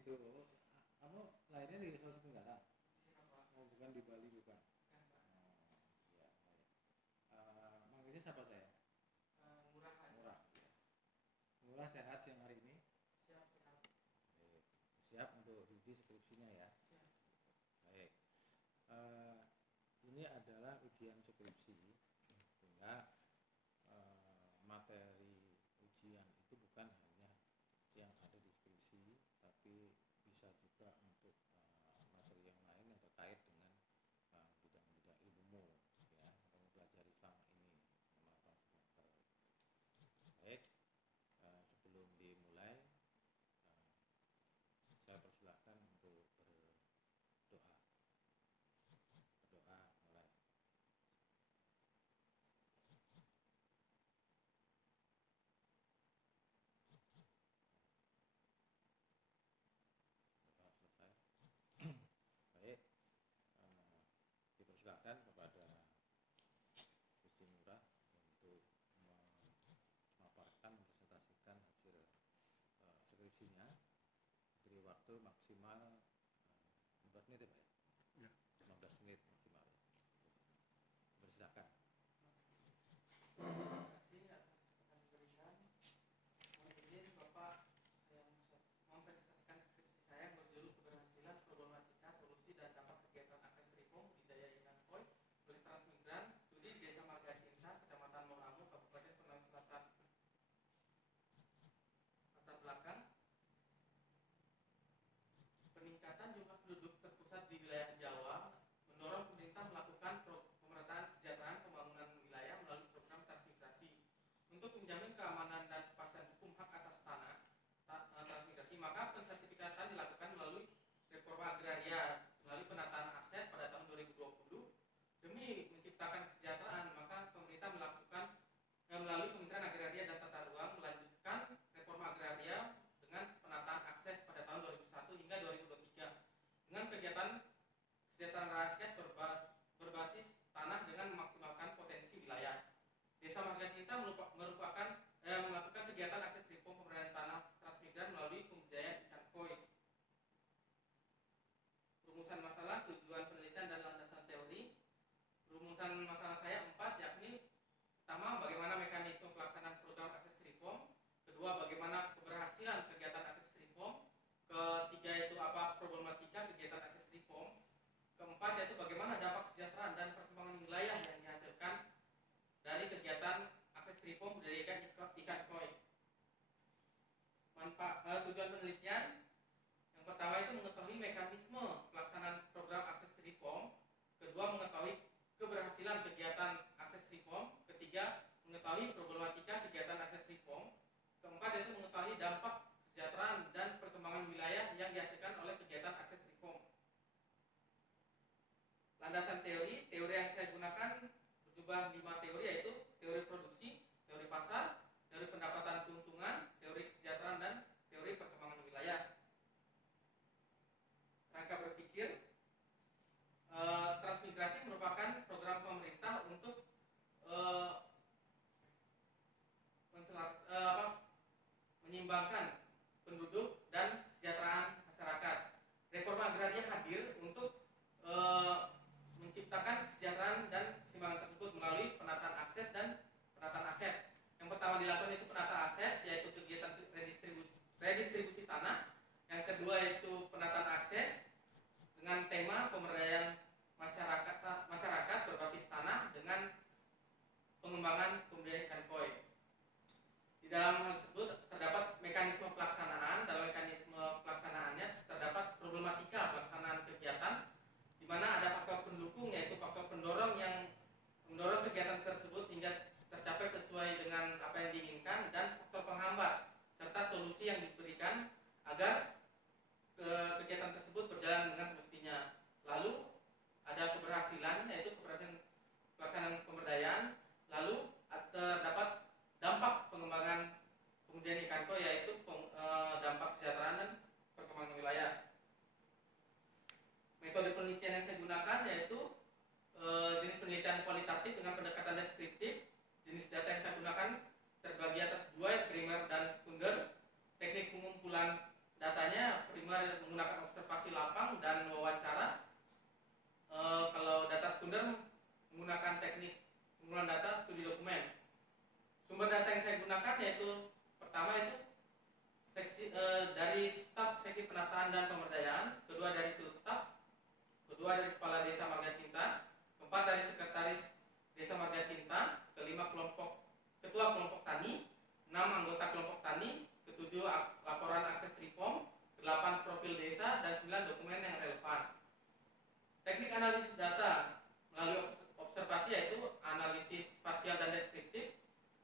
gitu. Kamu lahirnya di Sulawesi Tenggara? Oh, bukan di Bali bukan? Oh, ya, baik. Manggilnya siapa saya? Murah. Murah. Ya. Murah sehat siang hari ini? Siap. Baik. Siap untuk uji skripsinya ya? Siap. Baik. Ini adalah ujian skripsi, sehingga materi ujian itu bukan hanya yang ada di skripsi, tapi bisa juga untuk materi yang lain yang terkait dengan bidang-bidang ilmu ya, yang kamu pelajari selama ini selama 8 semester. Baik, sebelum dimulai saya persilahkan untuk berdoa. Berdoa mulai. Berdoa selesai. Baik, dipersilakan kepada Gusti Murah untuk memaparkan, mempresentasikan hasil skripsinya. Beri waktu maksimal 15 menit ya Pak ya? 15 menit maksimal. Bersilakan. Terima kasih atas kesempatan diberikan. Mohon izin Bapak, saya mempresentasikan skripsi saya yang berjudul Keberhasilan Problematika Solusi dan Dampak Kegiatan Akses Reform Budidaya Ikan Koi oleh Transmigran Studi di Desa Marga Cinta, Kecamatan Moramu, Kabupaten Penang Selatan. Latar belakang: peningkatan jumlah penduduk terpusat di wilayah Jawa mendorong pemerintah melakukan pemerataan kesejahteraan pembangunan wilayah melalui program transmigrasi. Untuk menjamin keamanan dan kepastian hukum hak atas tanah transmigrasi, maka pensertifikatan dilakukan melalui reforma agraria melalui penataan aset pada tahun 2020. Demi menciptakan kesejahteraan, maka pemerintah melakukan melalui Kementerian Agraria dan Tata Ruang melanjutkan reforma agraria dengan penataan akses pada tahun 2001 hingga 2023 dengan kegiatan kesejahteraan rakyat berbasis tanah dengan memaksimalkan potensi wilayah. Desa Marga Cinta melakukan kegiatan akses reform pemberdayaan tanah transmigran melalui pembudidayaan ikan koi. Rumusan masalah, tujuan penelitian dan landasan teori. Rumusan masalah saya 4, yakni pertama, bagaimana mekanisme pelaksanaan program akses reform. Kedua, bagaimana keberhasilan kegiatan akses reform. Ketiga, itu apa problematika kegiatan akses reform. Keempat, yaitu bagaimana dampak kesejahteraan dan perkembangan wilayah yang dihasilkan dari kegiatan akses reform budidaya ikan koi. Tujuan penelitian yang pertama itu mengetahui mekanisme pelaksanaan program akses reform. Kedua, mengetahui keberhasilan kegiatan akses reform. Ketiga, mengetahui problematika kegiatan akses reform. Keempat, yaitu mengetahui dampak kesejahteraan dan perkembangan wilayah yang dihasilkan oleh kegiatan akses reform. Landasan teori yang saya gunakan berjumlah 5 teori, yaitu teori produksi, teori pasar, teori pendapatan keuntungan, teori kesejahteraan, dan teori perkembangan wilayah. Rangka berpikir: transmigrasi merupakan program pemerintah untuk menyimbangkan penduduk dan kesejahteraan masyarakat. Reforma agraria hadir untuk menciptakan kesejahteraan dan keseimbangan tersebut melalui penataan akses dan penataan aset. Yang pertama dilakukan itu penataan aset, yaitu kegiatan redistribusi tanah. Yang kedua itu penataan akses dengan tema pemberdayaan masyarakat berbasis tanah dengan pengembangan pembudidayaan ikan koi. Di dalam hal tersebut terdapat mekanisme pelaksanaan. Dalam mekanisme pelaksanaannya terdapat problematika pelaksanaan kegiatan, di mana ada faktor pendukung, yaitu faktor pendorong yang mendorong kegiatan tersebut hingga tercapai sesuai dengan apa yang diinginkan, dan faktor penghambat serta solusi yang diberikan agar kegiatan tersebut berjalan dengan semestinya. Lalu ada keberhasilan, yaitu keberhasilan pelaksanaan pemberdayaan. Lalu terdapat dampak pengembangan pembudidayaan ikan koi, yaitu dampak kesejahteraan dan perkembangan wilayah. Metode penelitian yang saya gunakan yaitu jenis penelitian kualitatif dengan pendekatan deskriptif. Jenis data yang saya gunakan terbagi atas 2, primer dan sekunder. Teknik pengumpulan datanya primer dimulai menggunakan observasi lapang dan wawancara. Kalau data sekunder menggunakan teknik pengumpulan data studi dokumen. Sumber data yang saya gunakan yaitu pertama itu dari staf seksi penataan dan pemberdayaan, kedua dari field staff, kedua dari kepala desa Marga Cinta, keempat dari sekretaris desa Marga Cinta, kelima ketua kelompok tani, 6 anggota kelompok tani, ketujuh laporan akses reform, 8 profil desa, dan 9 dokumen yang relevan. Teknik analisis data melalui observasi yaitu analisis spasial dan deskriptif,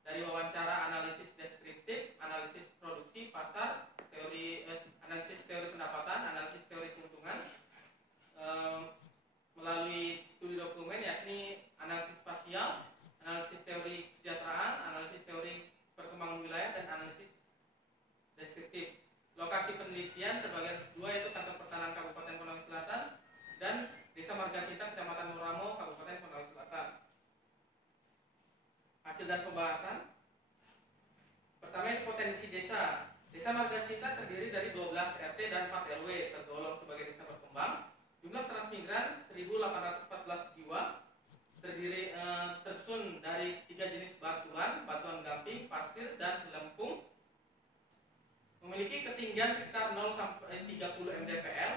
dari wawancara analisis deskriptif, analisis produksi pasar, analisis teori pendapatan, analisis teori keuntungan, melalui studi dokumen yakni analisis spasial, analisis teori kesejahteraan, analisis teori perkembangan wilayah, dan analisis deskriptif. Lokasi penelitian terbagi dua yaitu Kantor Pertanahan Kabupaten Konawe Selatan dan Desa Marga Cinta Kecamatan Muramo Kabupaten Konawe Selatan. Hasil dan pembahasan. Pertama, potensi desa. Desa Marga Cinta terdiri dari 12 RT dan 4 RW tergolong sebagai desa berkembang. Jumlah transmigran 1.814 jiwa. Tersusun dari 3 jenis batuan gamping, pasir, dan lempung. Memiliki ketinggian sekitar 0 sampai 30 mdpl,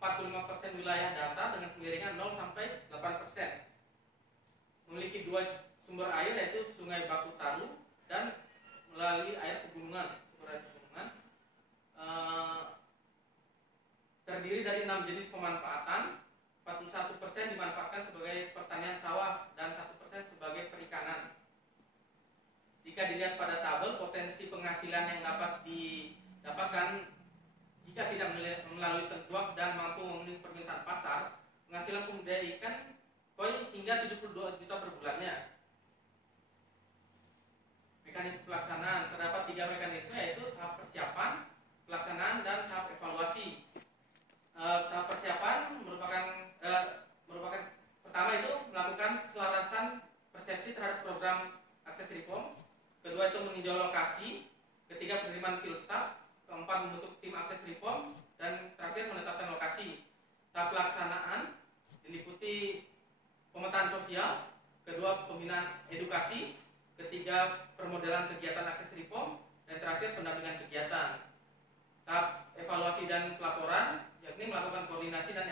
45% wilayah datar dengan kemiringan 0 sampai 8%. Memiliki 2 sumber air yaitu Sungai Baku Taru dan melalui air pegunungan. Terdiri dari 6 jenis pemanfaatan, 41% dimanfaatkan sebagai pertanian sawah dan 1% sebagai perikanan. Jika dilihat pada tabel, potensi penghasilan yang dapat didapatkan jika tidak melalui tengkuak dan mampu memenuhi permintaan pasar, penghasilan pembudidaya ikan koi hingga 72 juta per bulannya. Mekanisme pelaksanaan, terdapat 3 mekanisme yaitu tahap persiapan, pelaksanaan, dan tahap evaluasi. Tahap persiapan merupakan pertama itu melakukan keselarasan persepsi terhadap program akses reform, kedua itu meninjau lokasi, ketiga penerimaan field staff, keempat membentuk tim akses reform, dan terakhir menetapkan lokasi. Tahap pelaksanaan diliputi pemetaan sosial, kedua pembinaan edukasi, ketiga permodalan kegiatan akses reform, dan terakhir pendampingan kegiatan. Tahap evaluasi dan pelaporan yakni melakukan koordinasi dan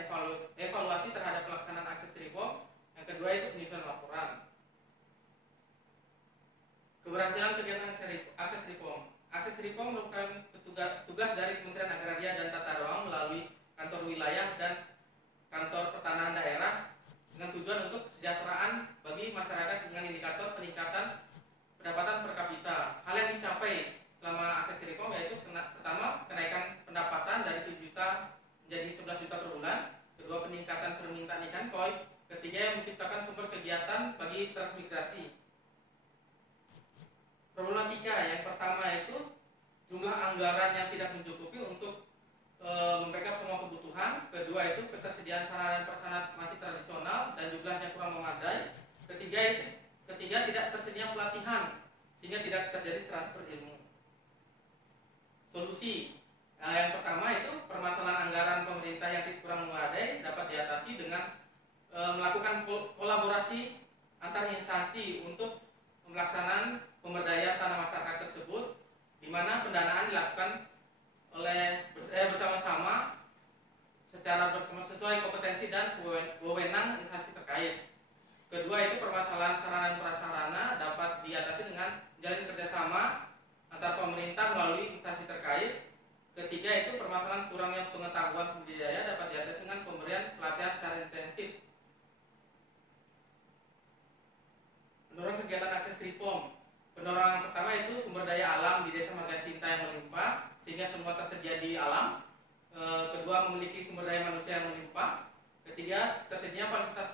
evaluasi terhadap pelaksanaan akses reform. Yang kedua itu penyusunan laporan. Keberhasilan kegiatan akses reform. Akses reform merupakan tugas dari Kementerian Agraria dan Tata Ruang melalui kantor wilayah dan kantor pertanahan daerah dengan tujuan untuk kesejahteraan bagi masyarakat dengan indikator peningkatan pendapatan per kapita. Hal yang dicapai selama akses reform yaitu pertama kenaikan pendapatan dari 7 juta menjadi 11 juta per bulan, kedua peningkatan permintaan ikan koi, ketiga yang menciptakan sumber kegiatan bagi transmigrasi. Problematika yang pertama itu jumlah anggaran yang tidak mencukupi untuk membackup semua kebutuhan, kedua itu ketersediaan sarana dan prasarana masih tradisional dan jumlahnya kurang memadai, ketiga tidak tersedia pelatihan sehingga tidak terjadi transfer ilmu. Solusi yang pertama itu permasalahan anggaran pemerintah yang kurang memadai dapat diatasi dengan melakukan kolaborasi antar instansi untuk pelaksanaan pemberdayaan tanah masyarakat tersebut, di mana pendanaan dilakukan oleh bersama-sama sesuai kompetensi dan wewenang instansi terkait. Kedua itu permasalahan sarana dan prasarana dapat diatasi dengan menjalin kerjasama antar pemerintah melalui instansi terkait. Ketiga itu permasalahan kurangnya pengetahuan budidaya dapat diatasi dengan pemberian pelatihan secara intensif. Pendorong kegiatan akses reform. Pendorongan pertama itu sumber daya alam di Desa Marga Cinta yang melimpah sehingga semua tersedia di alam. Kedua, memiliki sumber daya manusia yang melimpah. Ketiga, tersedia fasilitas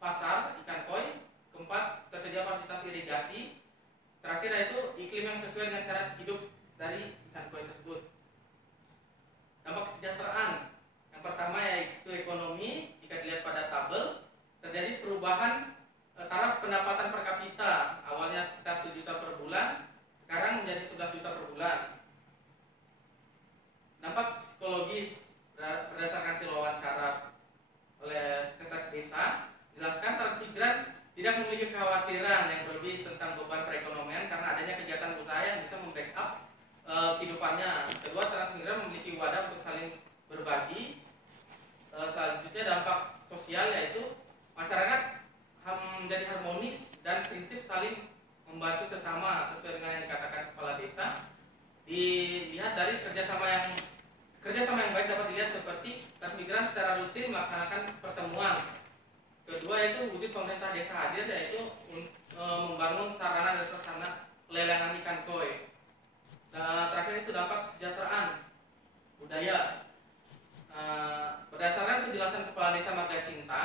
pasar ikan koi. Keempat, tersedia fasilitas irigasi. Terakhir yaitu iklim yang sesuai dengan syarat hidup dari ikan koi tersebut. Dampak kesejahteraan. Yang pertama yaitu ekonomi. Jika dilihat pada tabel, terjadi perubahan taraf pendapatan per kapita. Awalnya sekitar 7 juta per bulan, sekarang menjadi 11 juta per bulan. Dampak psikologis untuk saling berbagi. Selanjutnya dampak sosial yaitu masyarakat menjadi harmonis dan prinsip saling membantu sesama sesuai dengan yang dikatakan kepala desa. Dilihat dari kerjasama yang baik dapat dilihat seperti transmigran secara rutin melaksanakan pertemuan. Kedua yaitu wujud pemerintah desa hadir, yaitu membangun sarana dan prasarana pelelangan ikan koi. Dan terakhir itu dampak kesejahteraan budaya. Berdasarkan penjelasan Kepala Desa Marga Cinta,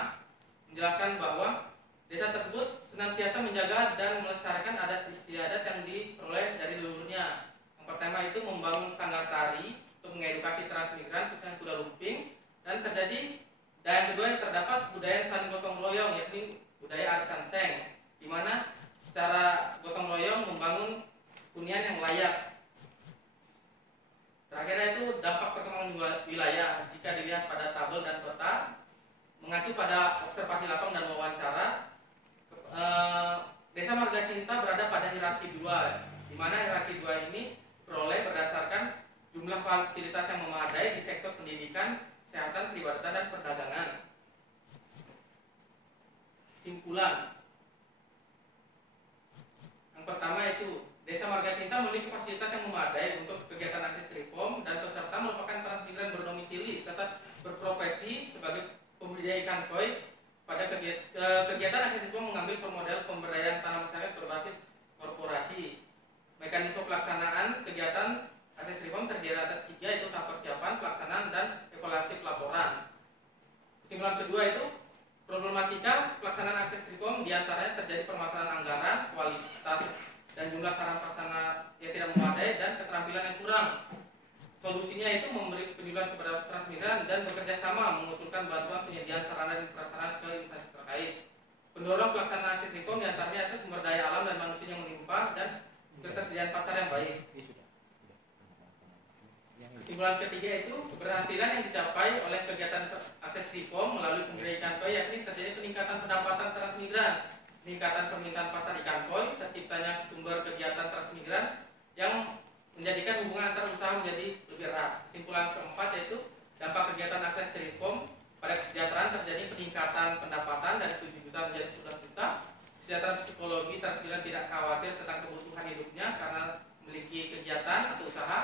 menjelaskan bahwa desa tersebut senantiasa menjaga dan melestarikan adat istiadat yang diperoleh dari leluhurnya. Yang pertama itu membangun sanggar tari untuk mengedukasi transmigran khususnya kuda lumping, dan yang kedua yang terdapat budaya saling gotong royong, yakni budaya arisan seng, di mana secara gotong royong membangun hunian yang layak. Terakhirnya itu dampak perkembangan wilayah. Jika dilihat pada tabel dan peta, mengacu pada observasi lapang dan wawancara, Desa Marga Cinta berada pada hierarki 2, di mana hierarki 2 ini diperoleh berdasarkan jumlah fasilitas yang memadai di sektor pendidikan, kesehatan, peribadatan, dan perdagangan. Simpulan. Yang pertama itu Desa Marga Cinta memiliki fasilitas yang memadai untuk kegiatan akses reform dan peserta merupakan transmigran berdomisili serta berprofesi sebagai pembudidaya ikan koi. Pada kegiatan akses reform mengambil permodal pemberdayaan tanah masyarakat berbasis korporasi. Mekanisme pelaksanaan kegiatan akses reform terdiri atas 3, yaitu tahap persiapan, pelaksanaan, dan evaluasi pelaporan. Kesimpulan kedua itu problematika pelaksanaan akses reform diantaranya terjadi permasalahan anggaran, kualitas dan jumlah sarana prasarana yang tidak memadai, dan keterampilan yang kurang. Solusinya itu memberi penyuluhan kepada transmigran dan bekerja sama mengusulkan bantuan penyediaan sarana dan prasarana ke instansi terkait. Pendorong pelaksanaan akses reform diantaranya itu sumber daya alam dan manusia yang melimpah dan ketersediaan pasar yang baik. Kesimpulan ketiga itu keberhasilan yang dicapai oleh kegiatan akses reform melalui pembudidayaan koi, yakni terjadi peningkatan pendapatan transmigran, peningkatan permintaan pasar ikan koi, terciptanya sumber kegiatan transmigran yang menjadikan hubungan antar usaha menjadi lebih erat. Kesimpulan keempat yaitu dampak kegiatan akses reform pada kesejahteraan, terjadi peningkatan pendapatan dari 7 juta menjadi 11 juta. Kesejahteraan psikologi, transmigran tidak khawatir tentang kebutuhan hidupnya karena memiliki kegiatan atau usaha.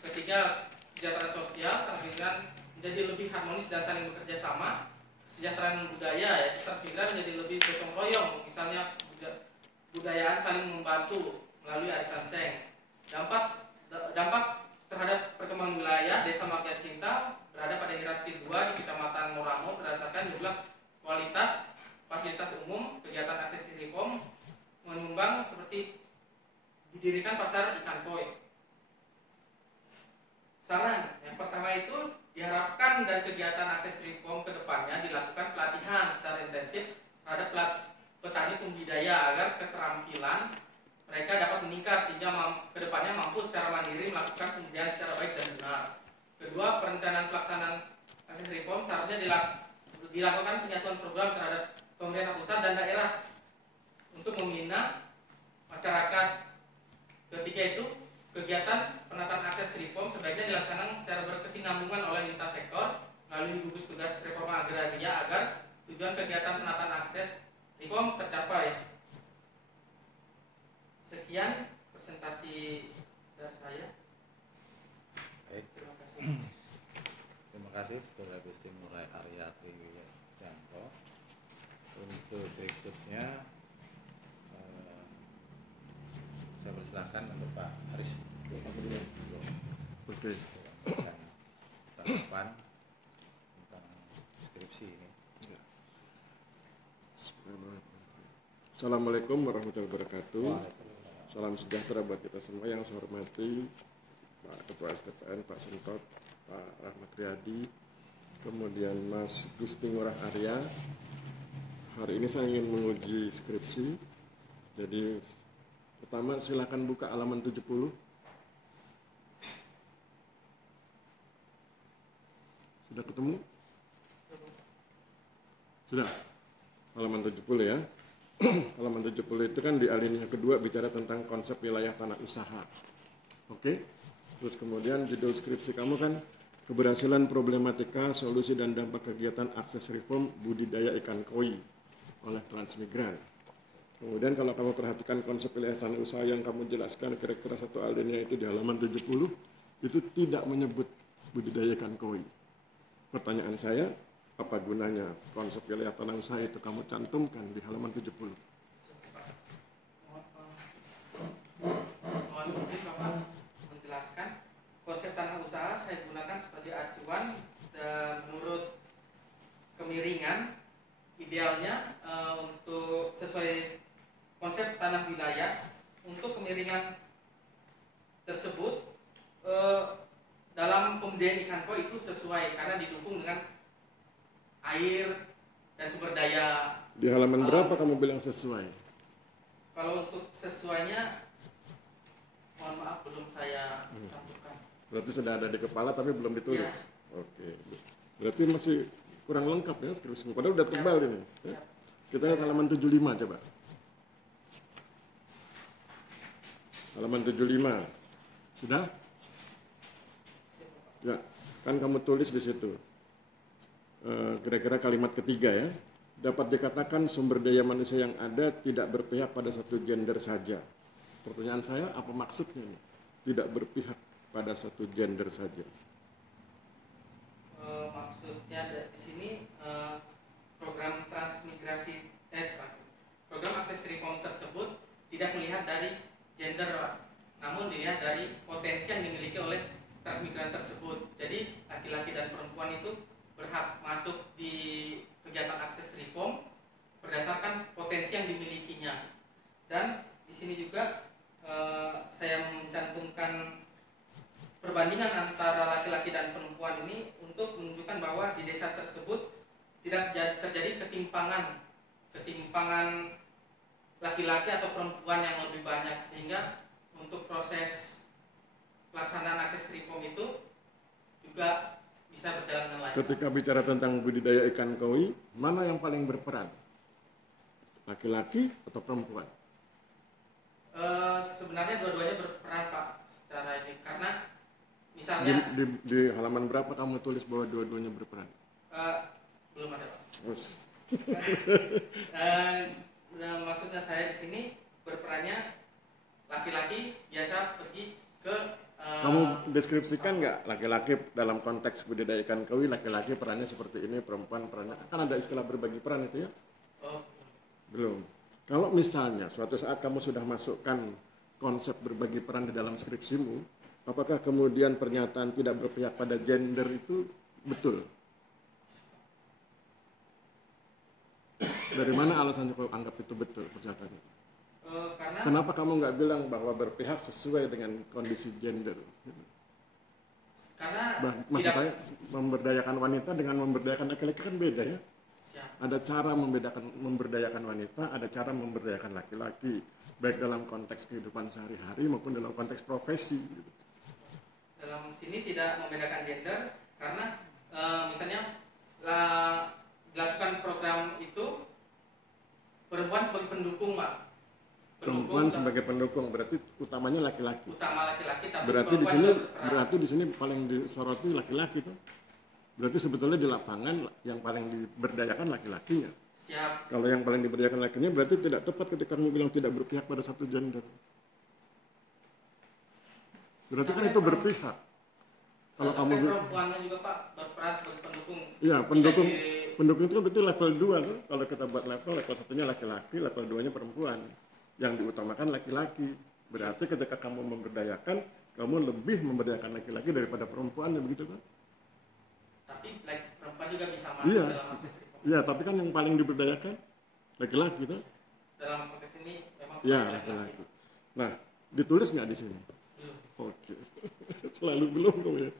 Ketiga, kesejahteraan sosial, transmigran menjadi lebih harmonis dan saling bekerja sama. Kesejahteraan budaya, yaitu transmigran menjadi lebih gotong royong, misalnya budayaan saling membantu melalui arisan seng. Dampak terhadap perkembangan wilayah, Desa Marga Cinta berada pada hierarki 2 di Kecamatan Moramo berdasarkan jumlah kualitas fasilitas umum, kegiatan akses reform menyumbang seperti didirikan pasar ikan koi. Saran yang pertama itu diharapkan dari kegiatan akses reform ke depannya dilakukan pelatihan secara intensif terhadap petani pembudidaya agar keterampilan mereka dapat meningkat sehingga kedepannya mampu secara mandiri melakukan pembudidayaan secara baik dan benar. Kedua, perencanaan pelaksanaan akses reform seharusnya dilakukan penyatuan program terhadap pemerintah pusat dan daerah untuk membina masyarakat. Ketiga itu kegiatan penataan akses reform sebaiknya dilaksanakan secara berkesinambungan oleh lintas sektor melalui gugus tugas reforma agraria agar tujuan kegiatan penataan akses reform tercapai. Sekian presentasi dari saya. Baik. Terima kasih. Terima kasih Saudara Gusti Ngurah Arya Triwijanto. Untuk berikutnya saya persilahkan untuk Pak Aris. Oke. Tanggapan tentang skripsi ini. Assalamualaikum warahmatullahi wabarakatuh. Salam sejahtera buat kita semua. Yang saya hormati Pak Ketua STPN, Pak Sentot, Pak Rahmat Riyadi, kemudian Mas Gusti Ngurah Arya. Hari ini saya ingin menguji skripsi. Jadi pertama silakan buka halaman 70. Sudah ketemu? Sudah? Halaman 70 ya. Halaman 70 itu kan di alinea kedua bicara tentang konsep wilayah tanah usaha. Oke? Terus kemudian judul skripsi kamu kan keberhasilan problematika, solusi dan dampak kegiatan akses reform budidaya ikan koi oleh Transmigran. Kemudian kalau kamu perhatikan konsep wilayah tanah usaha yang kamu jelaskan kira-kira satu alinea itu di halaman 70, itu tidak menyebut budidaya ikan koi. Pertanyaan saya, apa gunanya konsep wilayah tanah usaha itu kamu cantumkan di halaman 70? Mohon izin Bapak menjelaskan konsep tanah usaha saya gunakan sebagai acuan menurut kemiringan idealnya untuk sesuai konsep tanah wilayah untuk kemiringan tersebut dalam pembudidayaan ikan koi itu sesuai karena didukung dengan air dan sumber daya. Di halaman berapa kamu bilang sesuai? Kalau untuk sesuainya mohon maaf belum saya cantumkan. Berarti sudah ada di kepala tapi belum ditulis. Ya. Oke. Berarti masih kurang lengkap ya skripsimu. Padahal udah tebal ini. Ya. Kita lihat halaman 75 coba. Halaman 75. Sudah? Ya, kan kamu tulis di situ. Kira-kira kalimat ketiga ya. Dapat dikatakan sumber daya manusia yang ada tidak berpihak pada satu gender saja. Pertanyaan saya, apa maksudnya ini? Tidak berpihak pada satu gender saja. Maksudnya di sini program transmigrasi program akses reform tersebut tidak melihat dari gender, Pak. Namun dilihat dari potensi yang dimiliki oleh transmigran tersebut. Jadi laki-laki dan perempuan itu berhak masuk di kegiatan akses reform berdasarkan potensi yang dimilikinya. Dan di sini juga saya mencantumkan perbandingan antara laki-laki dan perempuan ini untuk menunjukkan bahwa di desa tersebut tidak terjadi ketimpangan laki-laki atau perempuan yang lebih banyak, sehingga untuk proses pelaksanaan akses reform itu juga bisa berjalan dengan lancar. Ketika bicara tentang budidaya ikan koi, mana yang paling berperan? Laki-laki atau perempuan? Sebenarnya dua-duanya berperan, Pak, secara ini. Karena misalnya di halaman berapa kamu tulis bahwa dua-duanya berperan? Belum ada, Pak. Terus. Maksudnya saya di sini berperannya laki-laki biasa pergi ke kamu deskripsikan nggak laki-laki dalam konteks budidaya ikan koi, laki-laki perannya seperti ini, perempuan perannya, kan ada istilah berbagi peran itu ya? Belum. Kalau misalnya suatu saat kamu sudah masukkan konsep berbagi peran di dalam skripsimu, apakah kemudian pernyataan tidak berpihak pada gender itu betul? Dari mana alasannya kau anggap itu betul pernyataannya? Kenapa kamu nggak bilang bahwa berpihak sesuai dengan kondisi gender? Karena maksud saya memberdayakan wanita dengan memberdayakan laki-laki kan beda ya? Ada cara memberdayakan wanita, ada cara memberdayakan laki-laki, baik dalam konteks kehidupan sehari-hari maupun dalam konteks profesi. Dalam sini tidak membedakan gender karena misalnya dilakukan program itu perempuan sebagai pendukung, Pak. Perempuan sebagai pendukung berarti utamanya laki-laki. Utama laki-laki, tapi berarti di sini paling disoroti laki-laki tuh. Berarti sebetulnya di lapangan yang paling diberdayakan laki-lakinya. Siap. Kalau yang paling diberdayakan lakinya berarti tidak tepat ketika kamu bilang tidak berpihak pada satu gender. Berarti kan itu berpihak. Kalau kamu perempuannya juga, Pak, berperan sebagai pendukung. Iya, pendukung itu kan berarti level 2 tuh. Kalau kita buat level 1-nya laki-laki, level 2-nya perempuan. Yang diutamakan laki-laki. Berarti ketika kamu memberdayakan, kamu lebih memberdayakan laki-laki daripada perempuan, ya begitu kan? Tapi perempuan juga bisa masuk dalam akses reform. Iya, tapi kan yang paling diberdayakan laki-laki kan? Dalam konteks ini memang laki-laki. Nah, ditulis nggak di sini? Belum. Oke. Selalu belum kamu ya.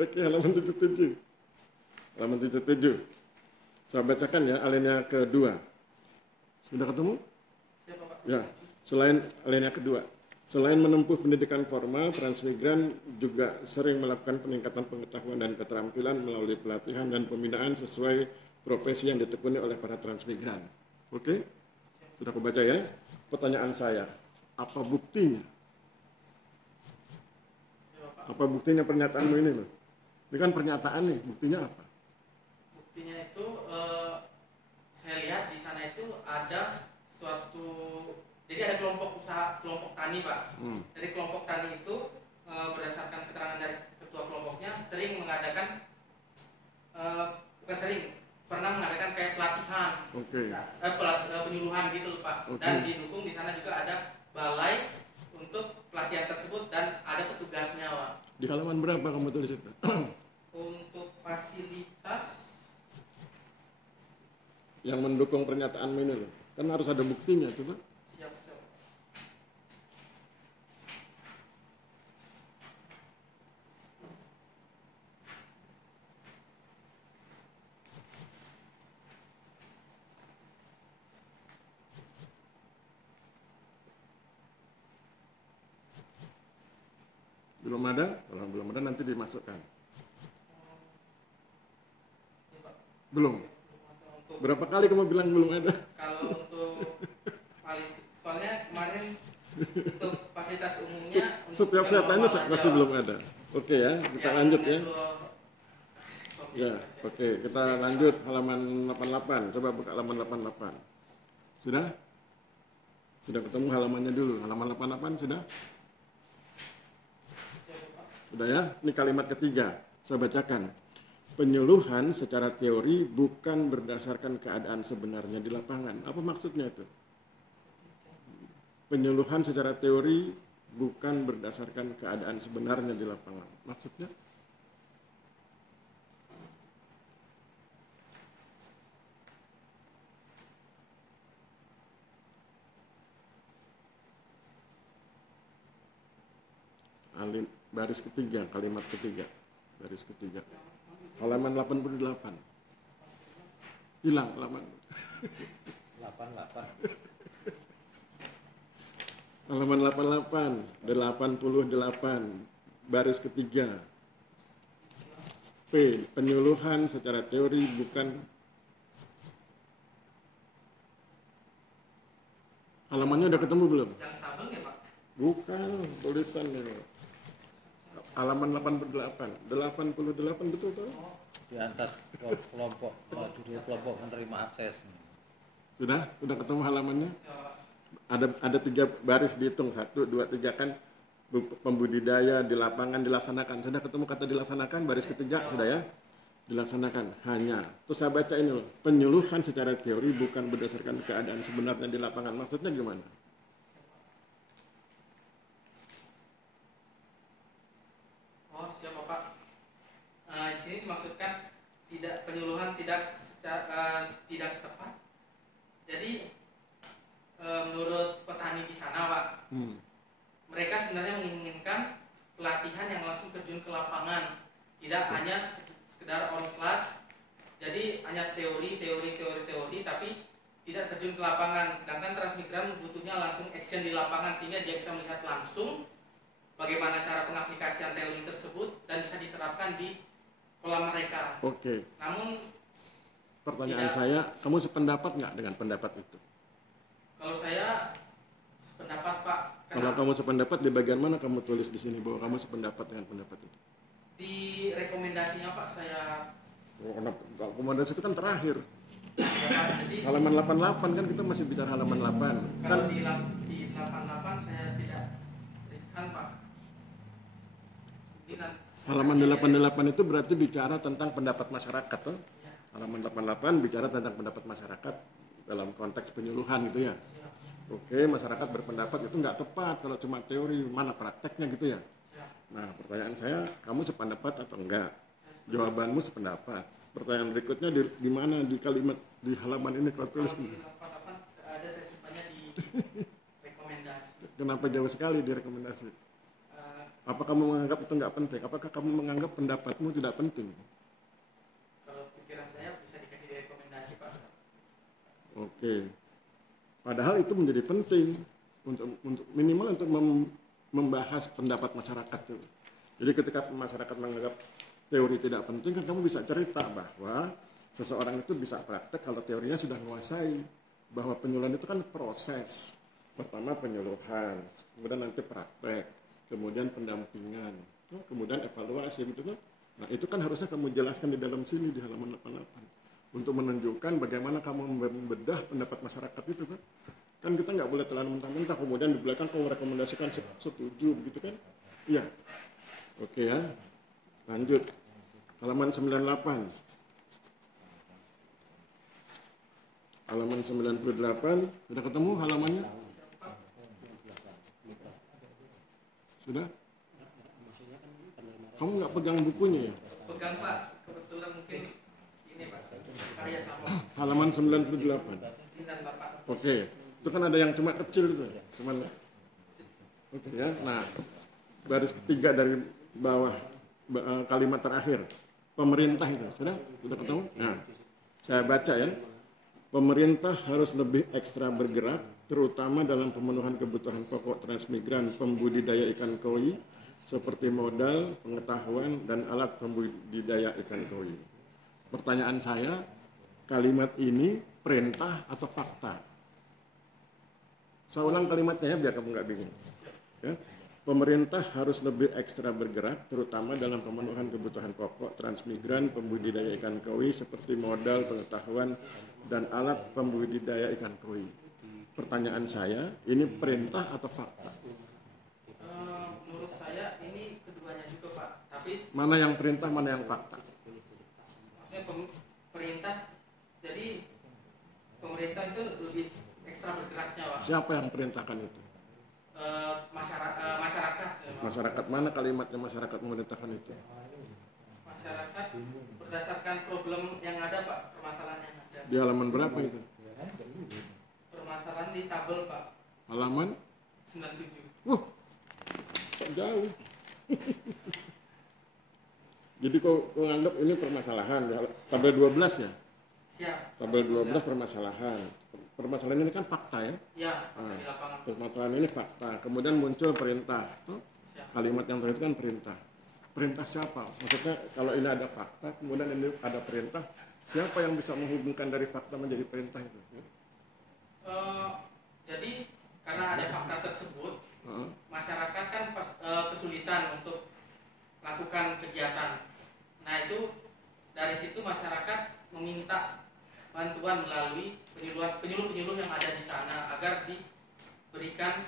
Oke, halaman 77. Halaman 77. Saya bacakan ya alinea kedua. Sudah ketemu? Siapa, Pak? Ya, selain alinea kedua. Selain menempuh pendidikan formal, transmigran juga sering melakukan peningkatan pengetahuan dan keterampilan melalui pelatihan dan pembinaan sesuai profesi yang ditekuni oleh para transmigran. Oke? Sudah aku baca ya? Pertanyaan saya, apa buktinya? Apa buktinya pernyataanmu ini loh? Ini kan pernyataan nih, buktinya apa? Buktinya itu saya lihat di sana itu ada suatu, jadi ada kelompok usaha, kelompok tani Pak. Dari kelompok tani itu berdasarkan keterangan dari ketua kelompoknya sering mengadakan, bukan sering, pernah mengadakan kayak pelatihan, penyuluhan gitu loh Pak. Dan didukung di sana juga ada balai untuk pelatihan tersebut dan ada petugasnya Pak. Di halaman berapa kamu tulis itu? Untuk fasilitas yang mendukung pernyataan ini loh. Kan harus ada buktinya, coba. siap. Belum ada? Kalau belum ada nanti dimasukkan. Belum? Berapa kali kamu bilang belum ada? Kalau untuk soalnya kemarin untuk fasilitas umumnya Setiap saya tanya pasti belum ada. Oke ya, kita lanjut ya. Ya, oke, kita lanjut halaman 88. Coba buka halaman 88. Sudah? Sudah ketemu halamannya dulu. Halaman 88 sudah? Sudah ya? Ini kalimat ketiga. Saya bacakan. Penyuluhan secara teori bukan berdasarkan keadaan sebenarnya di lapangan. Apa maksudnya itu? Penyuluhan secara teori bukan berdasarkan keadaan sebenarnya di lapangan. Maksudnya? Baris ketiga, kalimat ketiga. Baris ketiga. Halaman 88. Hilang halaman. 88. Halaman 88, 88. Baris ketiga. P. Penyuluhan secara teori bukan. Halamannya udah ketemu belum? Yang tabel ya Pak? Bukan, tulisan ini. Halaman 88. 88 betul tuh? Di atas kelompok judul kelompok menerima akses. Sudah ketemu halamannya? Ada 3 baris dihitung, 1, 2, 3 kan pembudidaya di lapangan dilaksanakan. Sudah ketemu kata dilaksanakan, baris ketiga sudah ya? Dilaksanakan hanya. Terus saya baca ini loh, penyuluhan secara teori bukan berdasarkan keadaan sebenarnya di lapangan. Maksudnya gimana? Oh siap Pak. Di sini dimaksudkan penyuluhan tidak tepat. Jadi menurut petani di sana Pak, mereka sebenarnya menginginkan pelatihan yang langsung terjun ke lapangan, tidak hanya sekedar on class. Jadi hanya teori, tapi tidak terjun ke lapangan. Sedangkan transmigran butuhnya langsung action di lapangan sehingga dia bisa melihat langsung bagaimana cara pengaplikasian teori tersebut dan bisa diterapkan di kolam mereka. Oke. Namun pertanyaan saya, kamu sependapat nggak dengan pendapat itu? Kalau saya sependapat Pak. Kalau kamu sependapat, di bagian mana kamu tulis di sini bahwa kamu sependapat dengan pendapat itu? Di rekomendasinya Pak saya. Rekomendasi itu kan terakhir. Ya, Pak, jadi Halaman 88 kan kita masih bicara halaman 8. kalau Kan di 88 saya tidak berikan Pak. halaman 88 itu berarti bicara tentang pendapat masyarakat tuh. Ya. Halaman 88 bicara tentang pendapat masyarakat dalam konteks penyuluhan gitu ya. Ya. Oke, masyarakat berpendapat itu nggak tepat kalau cuma teori, mana prakteknya gitu ya. Ya. Nah, pertanyaan saya, kamu sependapat atau enggak? Jawabanmu sependapat. Pertanyaan berikutnya di mana di kalimat di halaman ini kalau tulis? Kalau di 88 ada saya simpannya di rekomendasi. Kenapa jauh sekali di rekomendasi? Apa kamu menganggap itu nggak penting? Apakah kamu menganggap pendapatmu tidak penting? Kalau pikiran saya bisa dikasih di rekomendasi Pak. Oke. Padahal itu menjadi penting untuk minimal untuk membahas pendapat masyarakat itu. Jadi ketika masyarakat menganggap teori tidak penting, kan kamu bisa cerita bahwa seseorang itu bisa praktek kalau teorinya sudah menguasai. Bahwa penyuluhan itu kan proses. Pertama penyuluhan, kemudian nanti praktek, kemudian pendampingan, kemudian evaluasi gitu kan. Nah, itu kan harusnya kamu jelaskan di dalam sini di halaman 88 untuk menunjukkan bagaimana kamu membedah pendapat masyarakat itu kan. Kan kita nggak boleh telan mentah-mentah kemudian di belakang kamu rekomendasikan setuju begitu kan. Iya. Oke ya. Lanjut. Halaman 98. Halaman 98, sudah ketemu halamannya? Sudah? Kamu nggak pegang bukunya ya? Pegang Pak, kebetulan mungkin ini Pak, karya sama. Halaman 98. Sinan Bapak. Oke, itu kan ada yang cuma kecil itu, cuman. Oke ya, nah baris ketiga dari bawah kalimat terakhir, pemerintah itu, sudah ketemu? Nah, saya baca ya. Pemerintah harus lebih ekstra bergerak, terutama dalam pemenuhan kebutuhan pokok transmigran pembudidaya ikan koi, seperti modal, pengetahuan, dan alat pembudidaya ikan koi. Pertanyaan saya, kalimat ini perintah atau fakta? Saya ulang kalimatnya ya, biar kamu nggak bingung. Ya. Pemerintah harus lebih ekstra bergerak, terutama dalam pemenuhan kebutuhan pokok transmigran pembudidaya ikan koi, seperti modal, pengetahuan, dan alat pembudidaya ikan koi. Pertanyaan saya, ini perintah atau fakta? Menurut saya ini keduanya juga Pak. Tapi Mana yang perintah, mana yang fakta? maksudnya perintah, jadi pemerintah itu lebih ekstra bergeraknya Pak. Siapa yang perintahkan itu? Masyarakat. Masyarakat mana kalimatnya masyarakat memerintahkan itu? Masyarakat berdasarkan problem yang ada Pak, permasalahan yang ada. Di halaman berapa itu? Permasalahan di tabel Pak, Halaman? 97. Kok jauh. Jadi kau anggap ini permasalahan, tabel 12 ya? Siap. Tabel 12 permasalahan. Permasalahan ini kan fakta ya? Ya, di lapangan. Permasalahan ini fakta. Kemudian muncul perintah. Tuh, kalimat yang terakhir kan perintah. Perintah siapa? Maksudnya kalau ini ada fakta, kemudian ini ada perintah, siapa yang bisa menghubungkan dari fakta menjadi perintah itu? Jadi karena ada fakta tersebut, masyarakat kan kesulitan untuk melakukan kegiatan. Nah itu dari situ masyarakat meminta bantuan melalui penyuluh-penyuluh yang ada di sana agar diberikan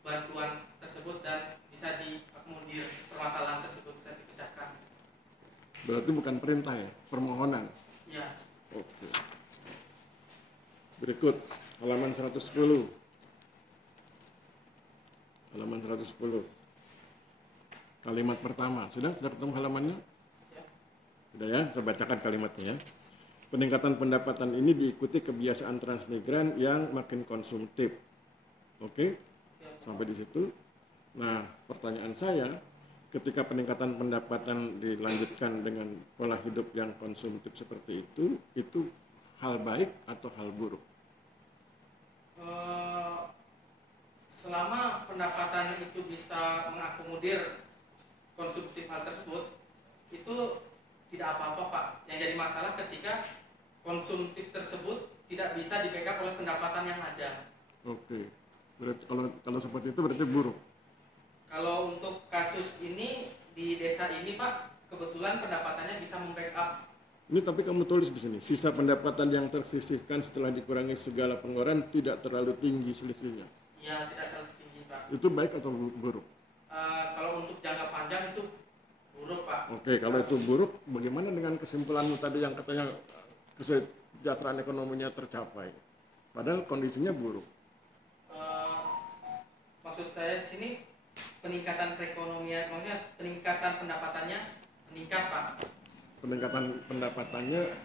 bantuan tersebut dan bisa diakomodir permasalahan tersebut bisa dipecahkan. Berarti bukan perintah ya, permohonan. Ya. Oke. Berikut halaman 110. Halaman 110. Kalimat pertama, sudah ketemu halamannya? Ya. Sudah ya, saya bacakan kalimatnya ya. Peningkatan pendapatan ini diikuti kebiasaan transmigran yang makin konsumtif. Oke? Sampai di situ. Nah, pertanyaan saya, ketika peningkatan pendapatan dilanjutkan dengan pola hidup yang konsumtif seperti itu hal baik atau hal buruk? Selama pendapatan itu bisa mengakomodir konsumtif hal tersebut, itu tidak apa-apa Pak. Yang jadi masalah ketika konsumtif tersebut tidak bisa di-backup oleh pendapatan yang ada. Oke. Berarti kalau seperti itu berarti buruk. Kalau untuk kasus ini di desa ini Pak, kebetulan pendapatannya bisa membackup. Ini tapi kamu tulis di sini, sisa pendapatan yang tersisihkan setelah dikurangi segala pengeluaran tidak terlalu tinggi selisihnya. Iya, tidak terlalu tinggi Pak. Itu baik atau buruk? Kalau untuk jangka panjang itu buruk Pak. Oke, kalau itu buruk, bagaimana dengan kesimpulanmu tadi yang katanya kesejahteraan ekonominya tercapai? Padahal kondisinya buruk. Maksud saya di sini peningkatan perekonomian, maksudnya peningkatan pendapatannya meningkat Pak. Peningkatan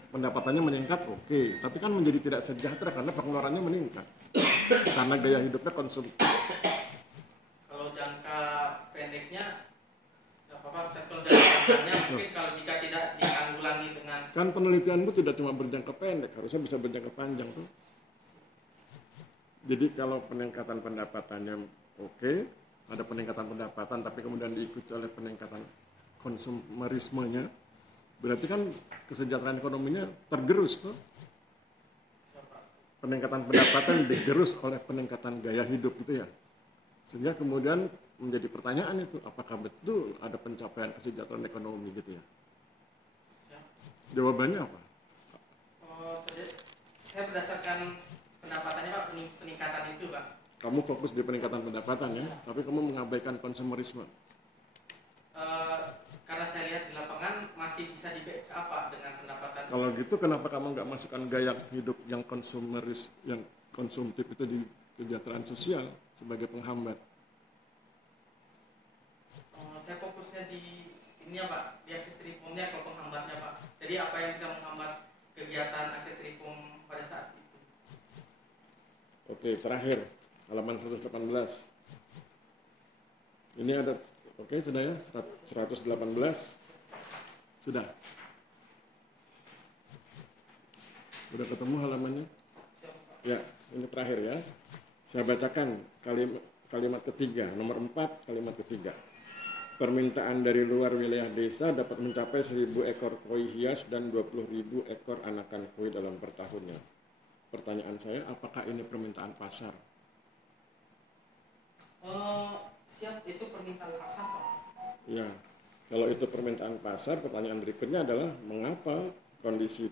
pendapatannya meningkat, oke. Tapi kan menjadi tidak sejahtera karena pengeluarannya meningkat. Karena gaya hidupnya konsumtif. Kalau jangka pendeknya, nggak apa-apa. Kalau jangka panjangnya mungkin kalau jika tidak ditanggulangi dengan. Kan penelitianmu tidak cuma berjangka pendek, harusnya bisa berjangka panjang tuh. Jadi kalau peningkatan pendapatannya oke, ada peningkatan pendapatan, tapi kemudian diikuti oleh peningkatan konsumerismenya, berarti kan kesejahteraan ekonominya tergerus tuh. Peningkatan pendapatan digerus oleh peningkatan gaya hidup gitu ya. Sehingga kemudian menjadi pertanyaan itu, apakah betul ada pencapaian kesejahteraan ekonomi gitu ya. Jawabannya apa? Saya berdasarkan pendapatannya Pak, peningkatan itu Pak. Kamu fokus di peningkatan pendapatan ya, tapi kamu mengabaikan konsumerisme. Karena saya lihat di lapangan masih bisa di backup Pak dengan pendapatan. Kalau gitu kenapa kamu nggak masukkan gaya hidup yang konsumeris, yang konsumtif itu di kesejahteraan sosial sebagai penghambat? Saya fokusnya di ini ya Pak, di akses reformnya kalau penghambatnya Pak. Jadi apa yang bisa menghambat kegiatan akses reform pada saat itu. Oke, terakhir halaman 118. Ini ada, oke sudah ya, 118 sudah. Udah ketemu halamannya? Ya, ini terakhir ya. Saya bacakan kalimat ketiga, nomor 4, kalimat ketiga. Permintaan dari luar wilayah desa dapat mencapai 1.000 ekor koi hias dan 20.000 ekor anakan koi dalam per tahunnya. Pertanyaan saya, apakah ini permintaan pasar? Siap, itu permintaan pasar Pak. Ya, kalau itu permintaan pasar, pertanyaan berikutnya adalah mengapa kondisi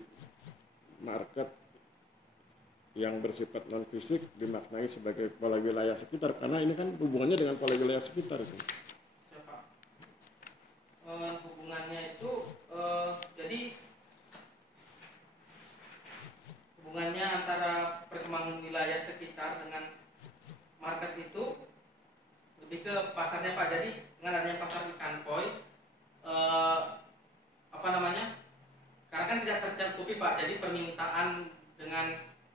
market yang bersifat non fisik dimaknai sebagai pola wilayah sekitar, karena ini kan hubungannya dengan pola wilayah sekitar itu. Hubungannya itu jadi hubungannya antara perkembangan wilayah sekitar dengan market itu lebih ke pasarnya Pak. Jadi dengan adanya pasar ikan koi karena kan tidak tercukupi Pak, jadi permintaan dengan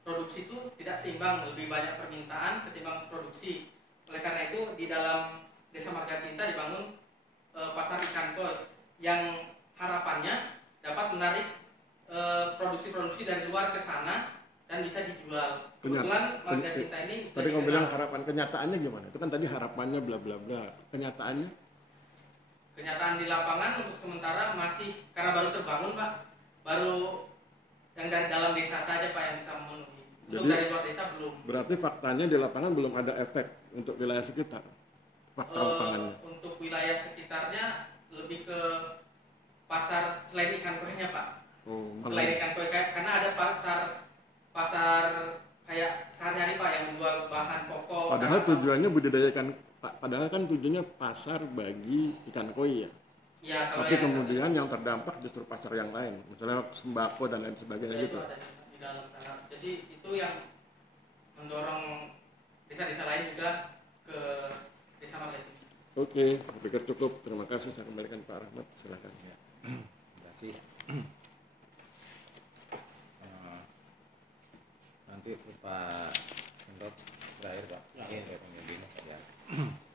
produksi itu tidak seimbang, lebih banyak permintaan ketimbang produksi. Oleh karena itu di dalam Desa Marga Cinta dibangun pasar ikan koi yang harapannya dapat menarik produksi-produksi dari luar ke sana dan bisa dijual. Kebetulan Marga Cinta ini tadi kamu bilang harapan, kenyataannya gimana? Itu kan tadi harapannya bla bla bla. Kenyataannya? Kenyataan di lapangan untuk sementara masih, karena baru terbangun Pak, baru yang dari dalam desa saja Pak yang bisa memenuhi. Untuk Jadi, dari luar desa belum. Berarti faktanya di lapangan belum ada efek untuk wilayah sekitar. Fakta lapangannya. Untuk wilayah sekitarnya lebih ke pasar selain ikan koinya Pak. Selain ikan koi, karena ada pasar kayak sehari-hari Pak yang menjual bahan pokok. Padahal tujuannya budidaya ikan, padahal kan tujuannya pasar bagi ikan koi ya. Ya, tapi kemudian yang terdampak justru pasar yang lain, misalnya sembako dan lain sebagainya ya, gitu. Itu ada di dalam tanah. Jadi itu yang mendorong desa-desa lain juga ke Desa Marga Cinta. Oke, saya pikir cukup. Terima kasih. Saya kembalikan Pak Rahmat. Silakan. Ya. Terima kasih. Nanti Pak Sendot terakhir Pak. Ini ya pembimbing ya.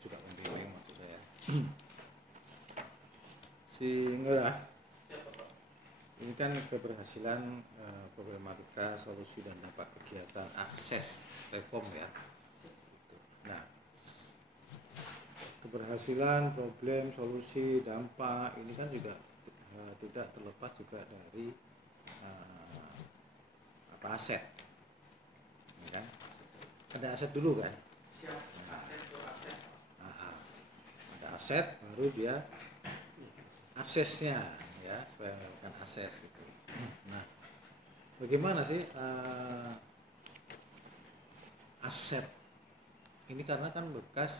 Juga pembimbing maksud saya. Sehingga ini kan keberhasilan problematika solusi dan dampak kegiatan akses reform ya. Nah, keberhasilan, problem, solusi, dampak ini kan juga tidak terlepas juga dari aset, ya kan? Ada aset dulu kan? Ada aset, baru dia aksesnya, ya, supaya melakukan akses gitu. Nah, bagaimana sih aset ini, karena kan bekas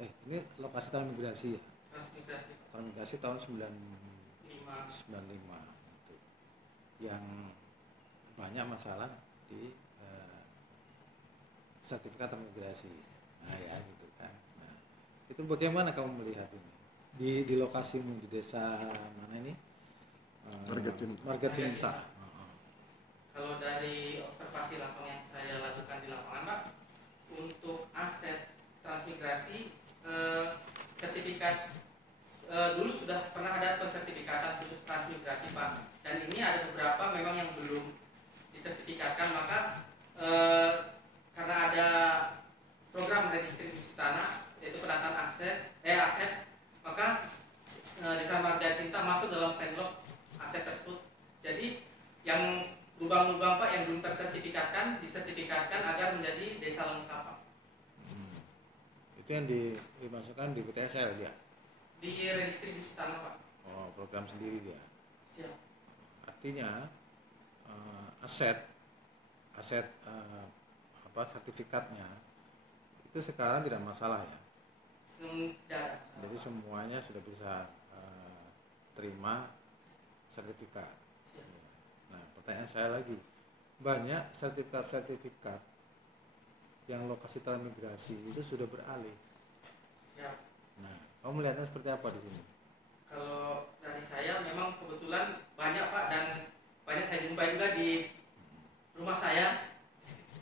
ini lokasi transmigrasi ya. Transmigrasi tahun 95 itu. Yang banyak masalah di sertifikat transmigrasi. Nah ya gitu kan. Nah, itu bagaimana kamu melihat ini? Di lokasimu di desa mana ini? Marga Cinta. Kalau dari observasi lapangan yang saya lakukan di lapangan Pak, untuk aset transmigrasi sertifikat dulu sudah pernah ada pensertifikatan khusus transmigrasi Pak, dan ini ada beberapa memang yang belum disertifikatkan, maka karena ada program redistribusi tanah yaitu penataan aset, maka Desa Marga Cinta masuk dalam penlog aset tersebut. Jadi yang lubang-lubang Pak yang belum tersertifikatkan disertifikatkan agar menjadi desa lengkap Pak. Itu yang dimasukkan di PTSL dia? Di redistribusi tanah Pak. Oh, program sendiri dia? Siap. artinya aset sertifikatnya itu sekarang tidak masalah ya. Sudah. Jadi semuanya sudah bisa terima sertifikat. Nah, pertanyaan saya lagi, banyak sertifikat yang lokasi transmigrasi itu sudah beralih. Siap. Nah, kamu melihatnya seperti apa di sini? Kalau dari saya memang kebetulan banyak Pak, dan banyak saya jumpai juga di rumah saya,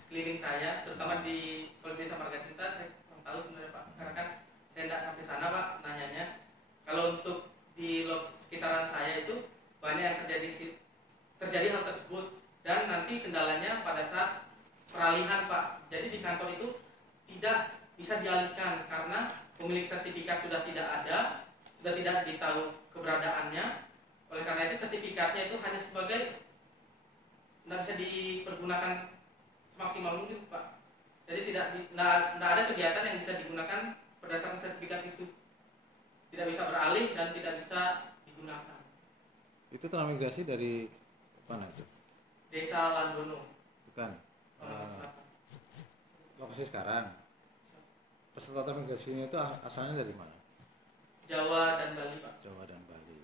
sekeliling saya, terutama di kalau desa Marga Cinta. Saya kurang tahu sebenarnya Pak, karena kan saya tidak sampai sana Pak nanyanya. Kalau untuk di sekitaran saya itu banyak yang terjadi hal tersebut, dan nanti kendalanya pada saat peralihan Pak. Jadi di kantor itu tidak bisa dialihkan karena pemilik sertifikat sudah tidak ada, sudah tidak ditahu keberadaannya. Oleh karena itu sertifikatnya itu hanya sebagai, tidak bisa dipergunakan semaksimal mungkin Pak. Jadi tidak ada kegiatan yang bisa digunakan berdasarkan sertifikat itu. Tidak bisa beralih dan tidak bisa digunakan. Itu transmigrasi dari mana itu? Desa Landono. Bukan. Lokasi sekarang. Peserta transmigrasinya itu asalnya dari mana? Jawa dan Bali Pak. Jawa dan Bali.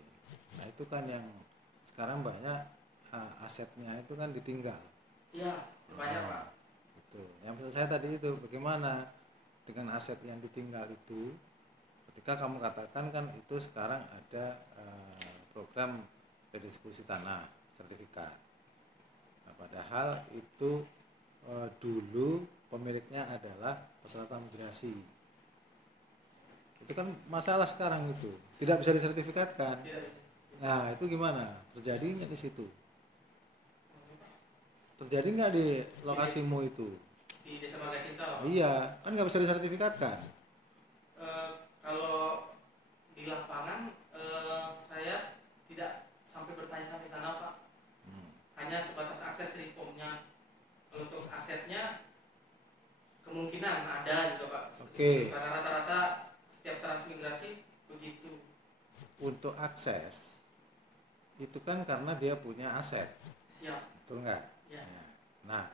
Nah itu kan yang sekarang banyak asetnya itu kan ditinggal. Iya, banyak Pak. Itu. Yang maksud saya tadi itu bagaimana dengan aset yang ditinggal itu, ketika kamu katakan kan itu sekarang ada program redistribusi tanah sertifikat. Nah, padahal itu dulu pemiliknya adalah peserta migrasi. Itu kan masalah sekarang itu tidak bisa disertifikatkan. Nah itu gimana? Terjadi nggak di situ? Terjadi nggak di lokasimu itu? Di Desa Marga Cinta Pak? Iya, kan nggak bisa disertifikatkan. Kalau di lapangan saya tidak sampai bertanya sampai sana Pak. Hanya sebatas akses reformnya. Kalau untuk asetnya kemungkinan ada juga Pak. Oke. Karena rata-rata setiap transmigrasi begitu. Untuk akses itu kan karena dia punya aset. Siap. Betul nggak? Ya. Nah,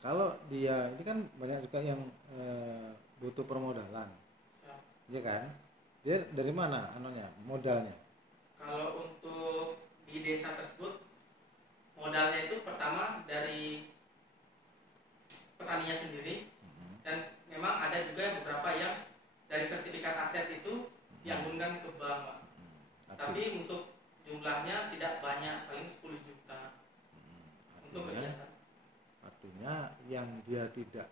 kalau dia ini kan banyak juga yang butuh permodalan, ya kan? Dia dari mana anunya, modalnya? Kalau untuk di desa tersebut modalnya itu pertama dari petaninya sendiri, dan memang ada juga beberapa yang dari sertifikat aset itu diagunkan ke bank Pak. Tapi untuk jumlahnya tidak banyak, paling 10 juta untuk kegiatan. Artinya yang dia tidak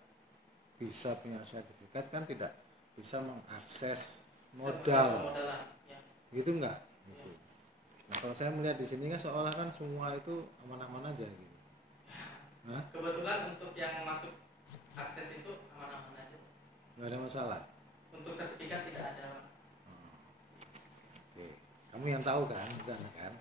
bisa punya sertifikat kan tidak bisa mengakses modal. Ya. Gitu enggak? Gitu. Nah kalau saya melihat di sini kan seolah kan semua itu aman-aman aja gitu. Hah? Kebetulan untuk yang masuk akses itu aman-aman aja. Nggak ada masalah. Untuk sertifikat tidak ada. Oke. Kamu yang tahu kan, bukan kan?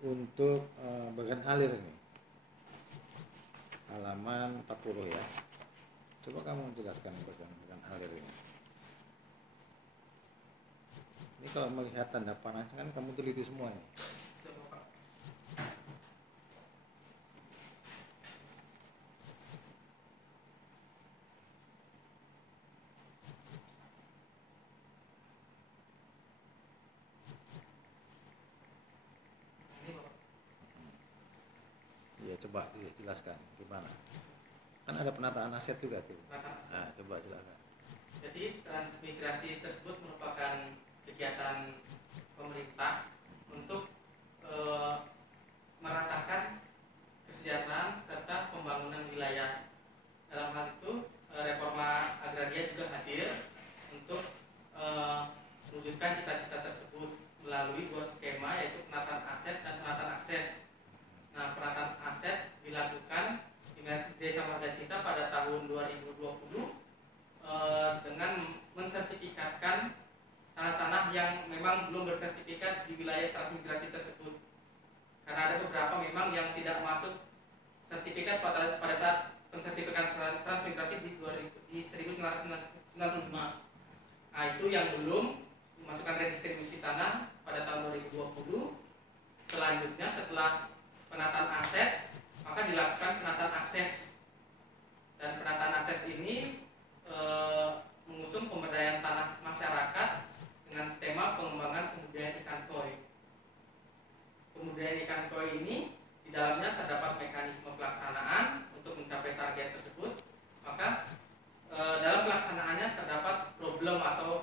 Untuk bagian alir ini halaman 40 ya. Coba kamu jelaskan bagian alir ini. Ini kalau melihat tanda panasnya kan kamu teliti semua nih. Ya coba dijelaskan gimana. Kan ada penataan aset juga tuh. Nah, coba jelaskan. Jadi transmigrasi tersebut merupakan kegiatan pemerintah untuk meratakan kesejahteraan serta pembangunan wilayah. Dalam hal itu reforma agraria juga hadir untuk mewujudkan cita-cita tersebut melalui dua skema, yaitu penataan aset dan penataan akses. Nah, penataan aset dilakukan dengan Desa Marga Cinta pada tahun 2020 dengan mensertifikatkan tanah-tanah yang memang belum bersertifikat di wilayah transmigrasi tersebut. Karena ada beberapa memang yang tidak masuk sertifikat pada saat pensertifikatan transmigrasi di 1999 95. Nah, itu yang belum memasukkan redistribusi tanah pada tahun 2020. Selanjutnya setelah penataan aset, maka dilakukan penataan akses. Dan penataan akses ini mengusung pemberdayaan tanah masyarakat dengan tema pengembangan kebudayaan ikan koi. Kebudayaan ikan koi ini di dalamnya terdapat mekanisme pelaksanaan untuk mencapai target tersebut. Maka dalam pelaksanaannya terdapat problem atau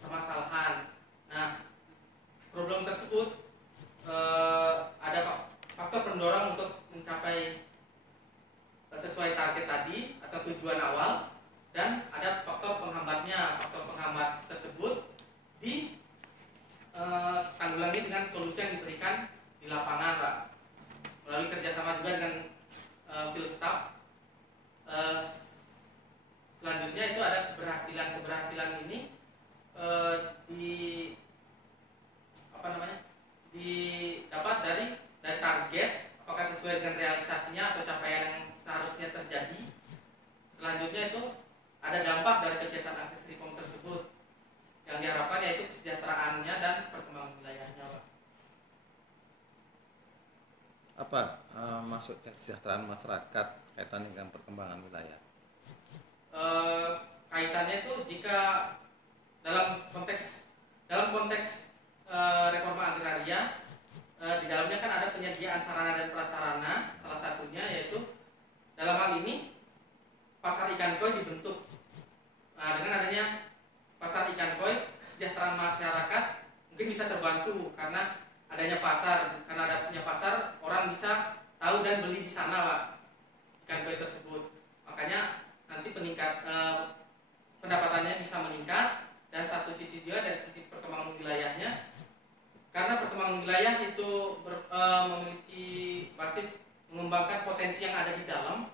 permasalahan. Nah, problem tersebut ada faktor pendorong untuk mencapai sesuai target tadi atau tujuan awal, dan ada faktor penghambatnya. Faktor penghambat tersebut ditanggulangi dengan solusi yang diberikan di lapangan, Pak, melalui kerjasama juga dengan field staff. Selanjutnya itu ada keberhasilan ini didapat dari target, apakah sesuai dengan realisasinya atau capaian yang seharusnya terjadi. Selanjutnya itu ada dampak dari kegiatan akses reform tersebut yang diharapkan yaitu kesejahteraannya dan perkembangan wilayahnya, Pak. Apa maksud kesejahteraan masyarakat kaitannya dengan perkembangan wilayah? Kaitannya itu jika dalam konteks reforma agraria, di dalamnya kan ada penyediaan sarana dan prasarana. Salah satunya yaitu dalam hal ini pasar ikan koi dibentuk. Nah, dengan adanya pasar ikan koi, kesejahteraan masyarakat mungkin bisa terbantu karena adanya pasar. Karena adanya pasar, orang bisa tahu dan beli di sana, Pak, ikan koi tersebut. Makanya nanti pendapatannya bisa meningkat, dan satu sisi juga dari sisi perkembangan wilayahnya, karena perkembangan wilayah itu memiliki basis mengembangkan potensi yang ada di dalam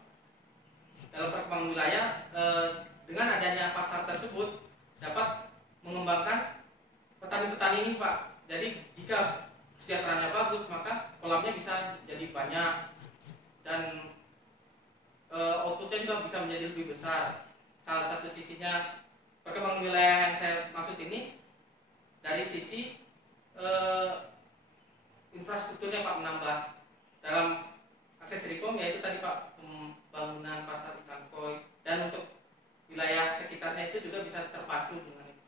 perkembangan wilayah. Dengan adanya pasar tersebut dapat mengembangkan petani-petani ini, Pak. Jadi jika kesejahteraannya bagus, maka kolamnya bisa jadi banyak dan outputnya juga bisa menjadi lebih besar. Salah satu sisinya perkembangan wilayah yang saya maksud ini dari sisi infrastrukturnya, Pak, menambah dalam akses reform, yaitu tadi, Pak, pembangunan pasar ikan koi, dan untuk wilayah sekitarnya itu juga bisa terpacu dengan itu.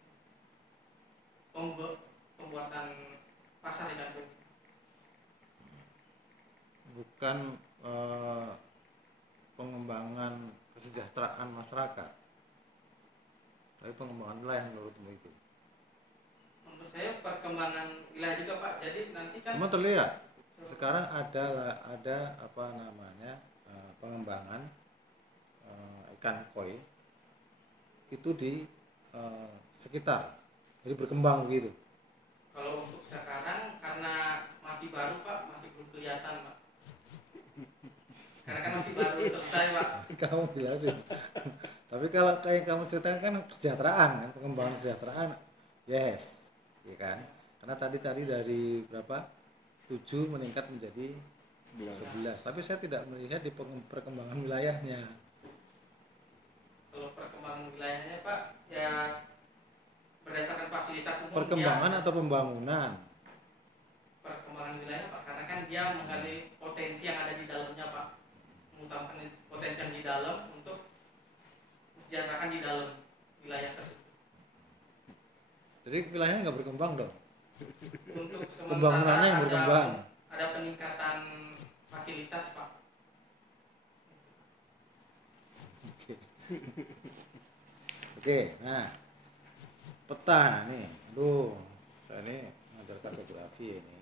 Pembuatan pasar ikan koi Bukan pengembangan kesejahteraan masyarakat, tapi pengembangan wilayah menurutmu itu? Menurut saya perkembangan wilayah juga, Pak. Jadi nanti kan Cuma terlihat sekarang ada apa namanya pengembangan ikan koi itu di sekitar, jadi berkembang begitu. kalau untuk sekarang karena masih baru, Pak, masih belum kelihatan, Pak. Karena kan masih baru selesai, Pak. Kamu jelasin. Tapi kalau kayak kamu ceritakan kan kesejahteraan, kan pengembangan kesejahteraan, yes, ya kan? Karena tadi dari berapa 7 meningkat menjadi 11. Tapi saya tidak melihat di perkembangan wilayahnya. Kalau perkembangan wilayahnya, Pak, ya berdasarkan fasilitas umum. Perkembangan atau pembangunan? Perkembangan wilayah, Pak, karena kan dia menggali potensi yang ada di dalamnya, Pak, mengutamakan potensi yang di dalam untuk mensejahterakan di dalam wilayah tersebut. Jadi wilayahnya nggak berkembang dong? Untuk Pembangunannya yang berkembang. Ada peningkatan fasilitas, Pak. Oke, nah peta nih, aduh, saya ini ngajar kartografi ini,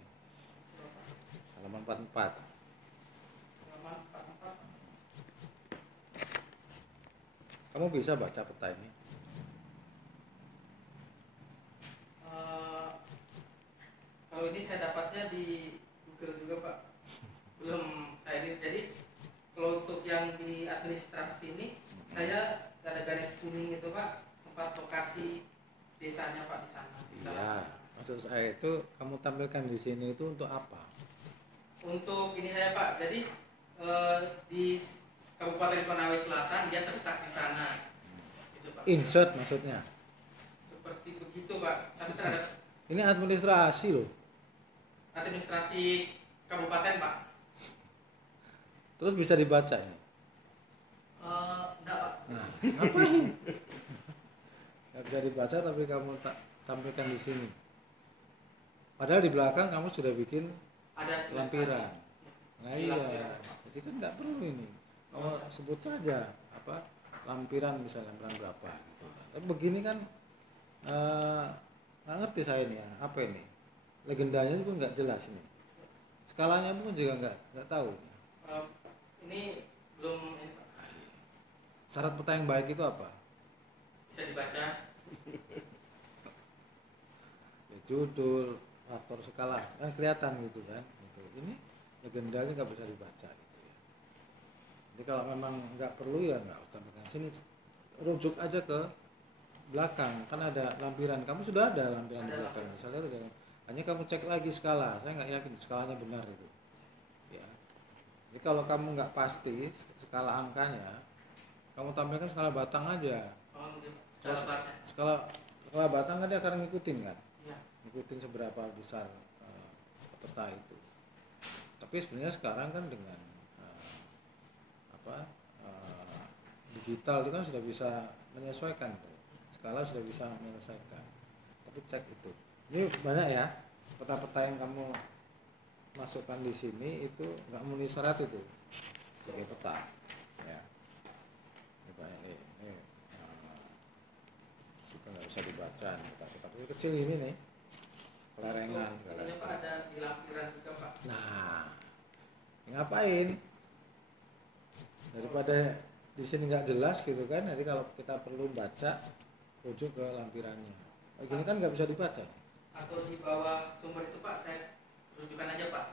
halaman 44. Halaman 44. Kamu bisa baca peta ini? Kalau ini saya dapatnya di Google juga, Pak. Belum saya ini. Jadi kalau untuk yang di administrasi ini, saya ada garis kuning itu, Pak, tempat lokasi desanya, Pak, di sana. Iya. Maksud saya itu kamu tampilkan di sini itu untuk apa? Untuk ini saya, Pak. Jadi di Kabupaten Konawe Selatan dia terletak di sana. Gitu, Pak. insert maksudnya. Seperti begitu Pak. Tapi terhadap Ini administrasi loh. administrasi kabupaten Pak. Terus bisa dibaca ini. Enggak Pak. Nah, ngapain? Nggak bisa dibaca tapi kamu tak tampilkan di sini. Padahal di belakang kamu sudah bikin Ada lampiran. Nah Di iya, lampiran. jadi kan nggak perlu ini. Kamu sebut saja apa lampiran misalnya lampiran berapa. Gitu. Tapi begini kan nggak ngerti saya ini ya, apa ini? Legendanya pun nggak jelas ini. Skalanya pun juga nggak tahu. Ini belum ini, Pak. Syarat peta yang baik itu apa? Bisa dibaca. Ya, judul, faktor skala, kan kelihatan gitu kan. Gitu. Ini legendanya nggak bisa dibaca. Gitu ya. Jadi kalau memang nggak perlu ya nggak usah pegang sini. Rujuk aja ke belakang, kan ada lampiran. Kamu sudah ada lampiran di belakang. Misalnya hanya kamu cek lagi skala. Saya nggak yakin skalanya benar itu. Ya. Jadi kalau kamu nggak pasti skala angkanya, kamu tampilkan skala batang aja. Oh, mungkin cara baca. Skala batang kan dia akan ngikutin kan, Iya. ngikutin seberapa besar peta itu. Tapi sebenarnya sekarang kan dengan digital itu kan sudah bisa menyesuaikan tuh. Skala sudah bisa menyelesaikan. Tapi cek itu. Ini banyak ya peta-peta yang kamu masukkan di sini itu nggak memenuhi syarat itu sebagai peta. Ya. Ini banyak nih. Ini juga nggak bisa dibaca nih peta-peta kecil ini nih. Kelerengan. Ini Pak ada di lampiran juga Pak. Nah, ngapain? Daripada di sini nggak jelas gitu kan, jadi kalau kita perlu baca, rujuk ke lampirannya. Gini kan nggak bisa dibaca. Atau di bawah sumber itu Pak, saya rujukan aja Pak.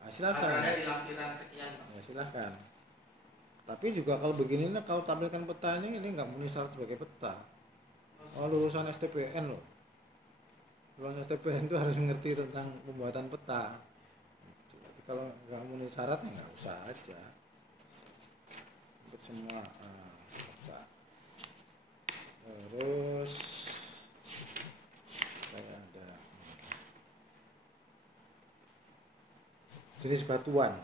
Nah, silakan. Ada di lampiran sekian Pak. Ya silakan. Tapi juga kalau begini, kalau tampilkan peta ini nggak memenuhi syarat sebagai peta. Oh, lulusan STPN loh. Lulusan STPN itu harus ngerti tentang pembuatan peta. Jadi kalau nggak memenuhi syarat ya nggak usah aja. Untuk semua peta. Terus saya ada jenis batuan.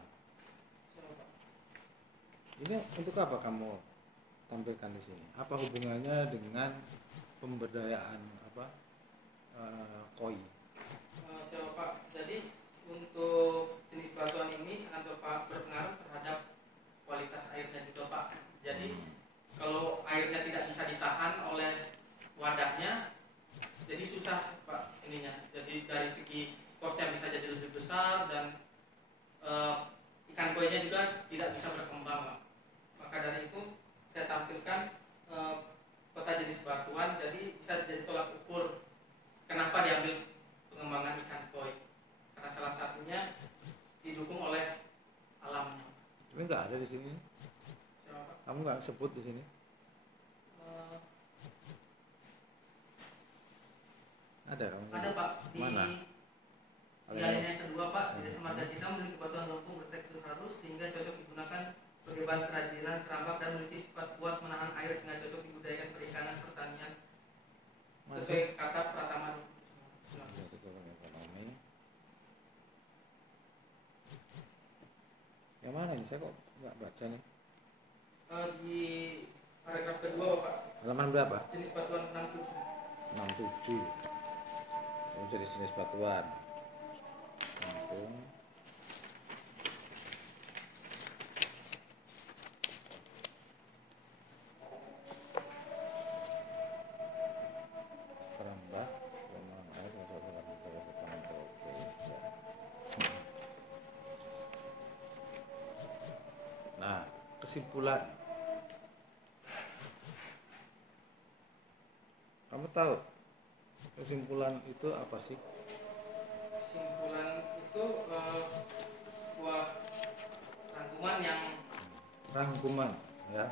Ini untuk apa kamu tampilkan di sini? Apa hubungannya dengan pemberdayaan koi? Siapa Pak? Jadi untuk jenis batuan ini sangat berpengaruh terhadap kualitas airnya juga Pak. Jadi kalau airnya tidak bisa ditahan oleh wadahnya, jadi susah Pak ininya. Jadi dari segi kosnya bisa jadi lebih besar dan ikan koinya juga tidak bisa berkembang Pak. Maka dari itu saya tampilkan peta jenis batuan, jadi bisa jadi tolak ukur kenapa diambil pengembangan ikan koi. Karena salah satunya didukung oleh alamnya. Ini nggak ada di sini. Siapa Pak? Kamu nggak sebut di sini. Ada kamu? Ada Pak di Mana? di alinea kedua Pak, di Desa Margacita memiliki batuan lempung bertekstur halus sehingga cocok digunakan sebagai bahan kerajinan kerambak dan memiliki sifat kuat menahan air sehingga cocok dibudidayakan perikanan pertanian sesuai kata Pratama. Ekonomi. Yang mana ini? Saya kok nggak baca nih. Di paragraf kedua Pak, Halaman berapa? jenis batuan 67. 67. Oh, jadi jenis batuan. Lampung. Kerambak, pengelolaan air, Nah, kesimpulan. Kamu tahu kesimpulan itu apa sih? Kesimpulan itu sebuah rangkuman yang Rangkuman, ya.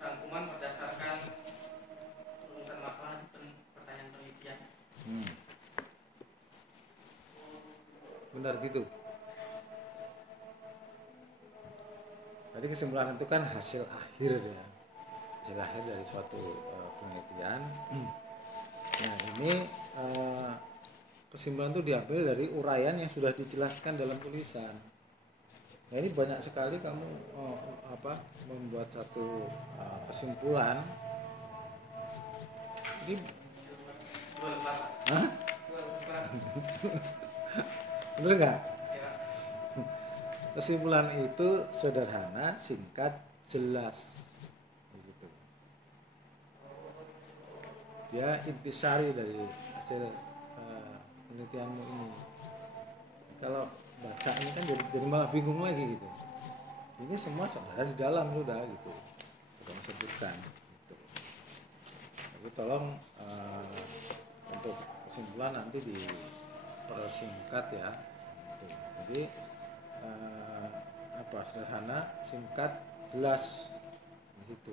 rangkuman berdasarkan rumusan masalah pertanyaan penelitian. Benar gitu. Jadi kesimpulan itu kan hasil akhir ya. lahir dari suatu penelitian. Nah ini kesimpulan itu diambil dari uraian yang sudah dijelaskan dalam tulisan. Nah ini banyak sekali kamu membuat satu kesimpulan. Ini Dua lembar. Hah? Dua lembar. Bener nggak? Ya. Kesimpulan itu sederhana, singkat, jelas. Begitu. Dia intisari dari hasil penelitianmu ini. Kalau baca ini kan jadi malah bingung lagi gitu. Ini semua ada di dalam sudah gitu. Sudah sebutkan. Gitu. Tapi tolong untuk kesimpulan nanti dipersingkat ya. Gitu. Jadi sederhana, singkat, jelas, begitu.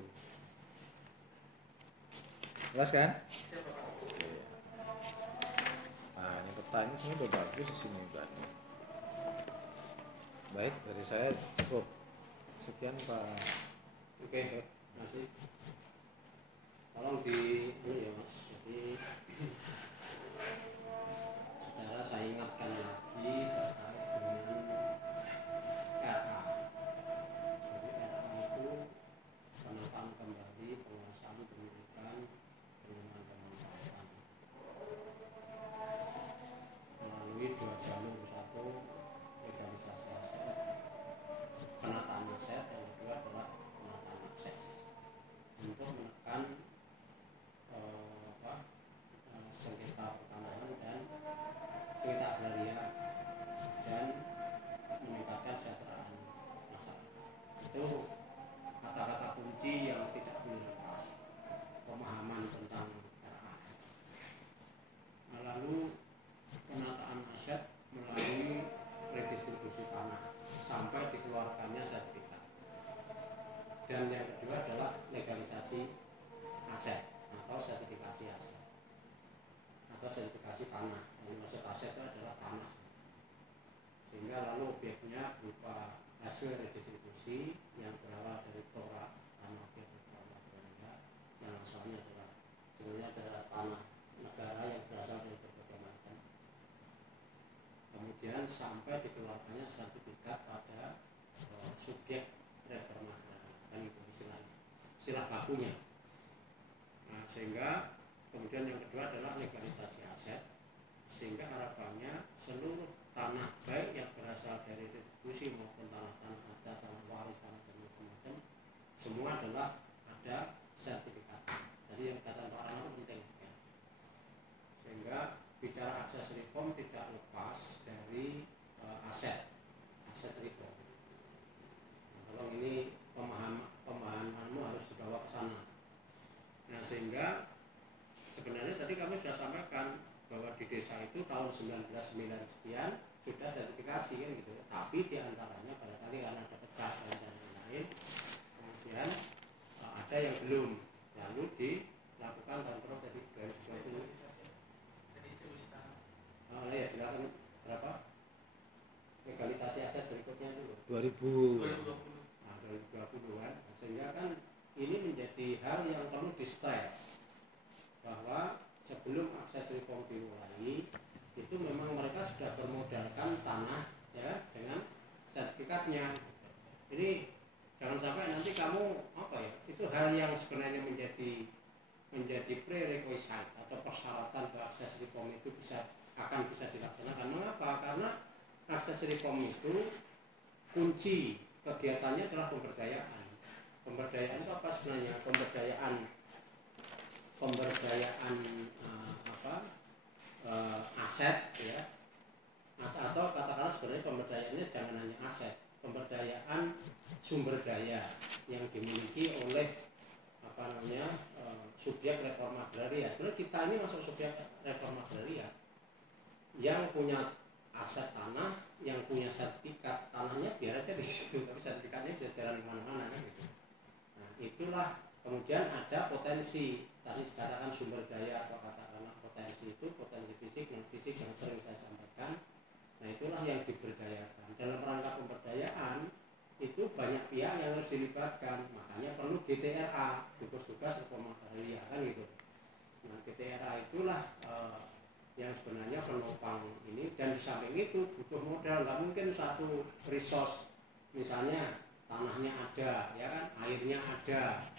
Jelas kan? Oke. Nah, ini pertanyaan semua udah bagus di sini Pak. Baik, dari saya cukup. Sekian Pak. Oke, masih. Tolong di ini ya Mas. Jadi saudara saya ingatkan lagi terkait dengan RA. Jadi RA itu penataan kembali penguasaan pendidikan dengan pemanfaatan melalui dua jalur, satu legalisasi aset, penataan aset, yang kedua adalah penataan akses untuk menekan sengketa pertanahan dan sengketa agraria dan meningkatkan kesejahteraan masyarakat. Itu kata-kata kunci yang tidak boleh lepas, pemahaman tentang RA. Nah, lalu penataan aset melalui redistribusi tanah sampai dikeluarkannya sertifikat. Dan yang kedua adalah legalisasi aset atau sertifikasi aset atau sertifikasi tanah. Yang maksud aset itu adalah tanah, sehingga lalu objeknya berupa hasil redistribusi yang berawal dari torak tanah objek berawal negara yang asalnya adalah sebenarnya adalah tanah negara yang berasal dari berbagai macam, kemudian sampai dikeluarkannya sertifikat pada subjek reforma agraria, kan itu istilah bakunya. Nah, sehingga kemudian yang kedua adalah legalisasi aset, sehingga harapannya seluruh tanah baik yang berasal dari distribusi maupun tanah-tanah adat, tanah waris, tanah dan macam-macam, semua adalah ada sertifikat. Jadi yang kata Pak Rano penting ya. Sehingga bicara akses reform tidak lepas dari aset reform. Nah, kalau ini pemahamanmu harus dibawa ke sana. Nah, sehingga sebenarnya tadi kami sudah sampaikan bahwa di desa itu tahun 1909 sekian sudah sertifikasi kan gitu. Tapi diantaranya barangkali karena ada pecah dan lain-lain, kemudian ada yang belum, lalu dilakukan kontrol dari 2020. Ya silakan berapa? Legalisasi aset berikutnya dulu. 2020. Nah, 2020 kan, sehingga kan ini menjadi hal yang perlu di-stress bahwa sebelum akses reform dimulai itu memang mereka sudah bermodalkan tanah ya dengan sertifikatnya. Ini jangan sampai nanti kamu itu hal yang sebenarnya menjadi prerequisite atau persyaratan bahwa akses reform itu akan bisa dilaksanakan. Mengapa? Karena akses reform itu kunci kegiatannya adalah pemberdayaan. Pemberdayaan itu apa sebenarnya? Pemberdayaan aset ya, atau katakanlah sebenarnya pemberdayaannya jangan hanya aset, pemberdayaan sumber daya yang dimiliki oleh subjek reforma agraria. Sebenarnya kita ini masuk subjek reforma agraria yang punya aset tanah, yang punya sertifikat tanahnya biar aja di situ, tapi sertifikatnya bisa jalan kemana-mana kan gitu. Nah, itulah kemudian ada potensi tadi dikatakan sumber daya atau katakanlah potensi itu potensi fisik non fisik yang sering saya sampaikan. Nah, itulah yang diberdayakan. Dalam rangka pemberdayaan itu banyak pihak yang harus dilibatkan, makanya perlu GTRA, gugus tugas reforma agraria kan gitu. Nah GTRA itulah yang sebenarnya penopang ini, dan di samping itu butuh modal. Nggak mungkin satu resource, misalnya tanahnya ada, ya kan, airnya ada,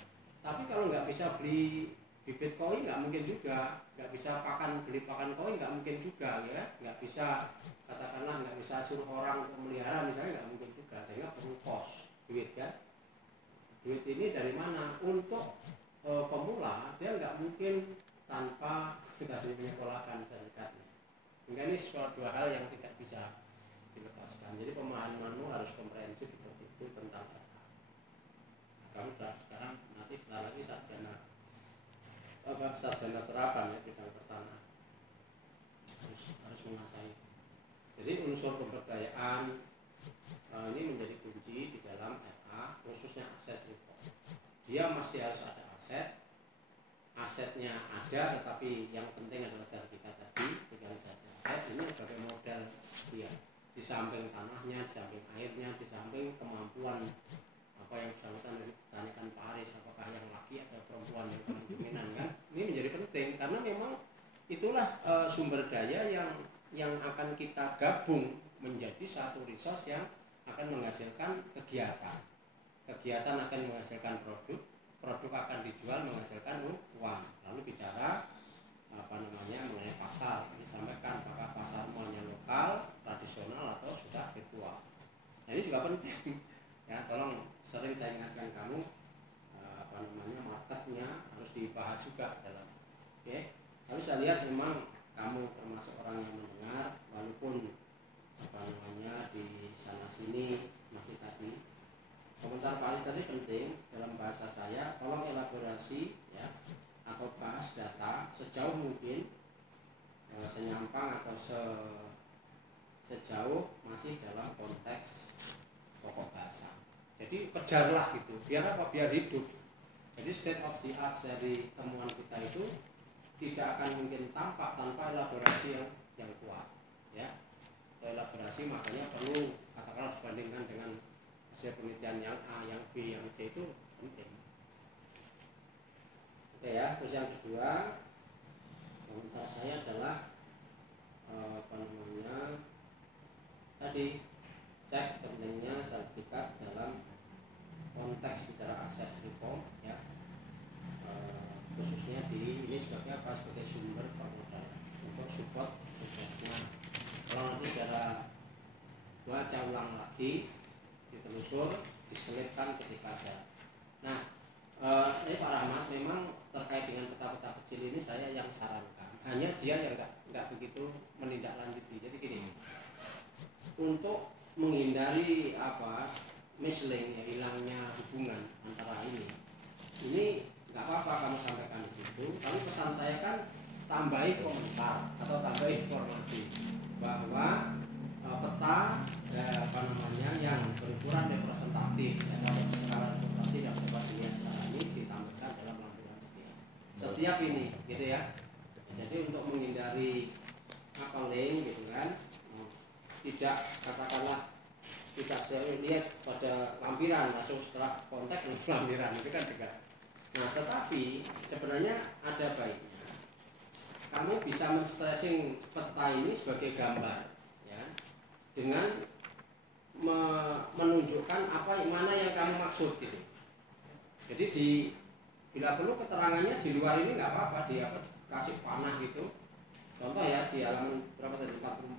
tapi kalau nggak bisa beli bibit koin nggak mungkin juga, nggak bisa beli pakan koin nggak mungkin juga, ya, nggak bisa, katakanlah nggak bisa suruh orang untuk melihara misalnya, nggak mungkin juga, sehingga perlu kos duit kan. Duit ini dari mana? Untuk pemula dia nggak mungkin tanpa kita menyekolahkan serdikatnya. Sehingga ini dua hal yang tidak bisa dilepaskan. Jadi pemahamanmu harus komprehensif betul tentang data. Kamu sekarang nanti bentar lagi sarjana terapan ya, bidang pertanahan, harus menguasai. Jadi unsur pemberdayaan ini menjadi kunci di dalam RA, khususnya akses report. Dia masih harus ada asetnya ada, tetapi yang penting adalah sertifikat tadi, legalisasi aset ini sebagai modal dia. Di samping tanahnya, di samping airnya, di samping kemampuan apa yang bersangkutan dari ditanyakan Pak Aris, apakah yang laki atau perempuan yang paling dominan kan? Ini menjadi penting karena memang itulah sumber daya yang akan kita gabung menjadi satu resource yang akan menghasilkan kegiatan. Kegiatan akan menghasilkan produk akan dijual menghasilkan uang. Lalu bicara mengenai pasar, disampaikan apakah pasar maunya lokal, tradisional atau sudah virtual. Nah, ini juga penting. Ya, tolong sering saya ingatkan kamu marketnya harus dibahas juga dalam. Oke. Tapi saya lihat memang kamu termasuk orang yang mendengar, walaupun di sana sini masih tadi. Komentar Pak Aris tadi penting dalam bahasa saya, tolong elaborasi ya, atau bahas data sejauh mungkin, senyampang atau sejauh masih dalam konteks pokok bahasa. Jadi kejarlah gitu, biar apa? Biar hidup. Jadi state of the art dari temuan kita itu tidak akan mungkin tampak tanpa elaborasi yang kuat, ya. Elaborasi makanya perlu, katakanlah dibandingkan dengan hasil penelitian yang A, yang B, yang C itu penting. Oke ya, terus yang kedua komentar saya adalah tadi cek pentingnya sertifikat dalam konteks bicara akses reform ya, khususnya di ini sebagai apa? Sebagai sumber permodalan untuk support suksesnya. Kalau nanti secara baca ulang lagi, ditelusur, diselipkan ketika ada. Nah, ini Pak Rahmat memang terkait dengan peta-peta kecil ini saya yang sarankan. Hanya dia yang nggak begitu menindaklanjuti. Jadi gini, untuk menghindari mislink, ya, hilangnya hubungan antara ini nggak apa-apa kamu sampaikan di situ. Tapi pesan saya kan tambahi komentar atau tambahi informasi bahwa peta yang berukuran representatif atau skala representasi yang dapat dilihat sekarang ini ditampilkan dalam lampiran setiap ini, gitu ya. Jadi untuk menghindari link gitu kan, tidak katakanlah tidak saya lihat pada lampiran langsung setelah konteks lampiran itu kan juga. Nah, tetapi sebenarnya ada baiknya kamu bisa men-stressing peta ini sebagai gambar, ya, dengan menunjukkan mana yang kamu maksud gitu. Jadi bila perlu keterangannya di luar ini nggak apa-apa, kasih panah gitu. Contoh ya di halaman berapa tadi, 44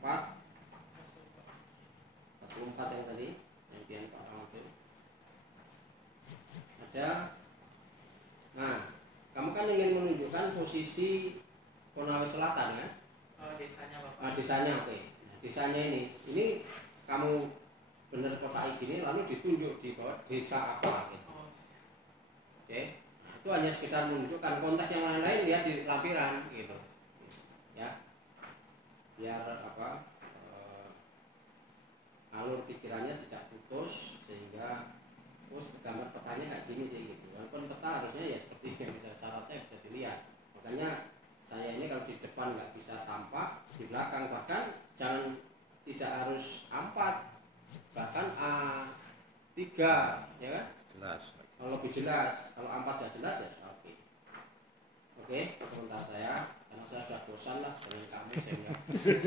yang tadi yang di Pak Rahmat itu ada. Nah, kamu kan ingin menunjukkan posisi Konawe Selatan kan? Desanya Bapak. Nah, desanya oke. Nah, desanya ini kamu benar kotak gini lalu ditunjuk di bawah desa apa gitu. Oke. Nah, itu hanya sekedar menunjukkan, konteks yang lain-lain lihat di lampiran gitu. Ya. Biar alur pikirannya tidak putus, sehingga gambar petanya kayak gini sih gitu. Walaupun peta harusnya ya seperti yang bisa syaratnya bisa dilihat. Makanya saya ini kalau di depan nggak bisa tampak, di belakang bahkan jangan tidak harus A4, bahkan A3 3, ya kan? Jelas. Kalau lebih jelas, kalau A4 sudah jelas ya sudah oke. Oke, komentar saya karena saya sudah bosan lah dengan kamu sehingga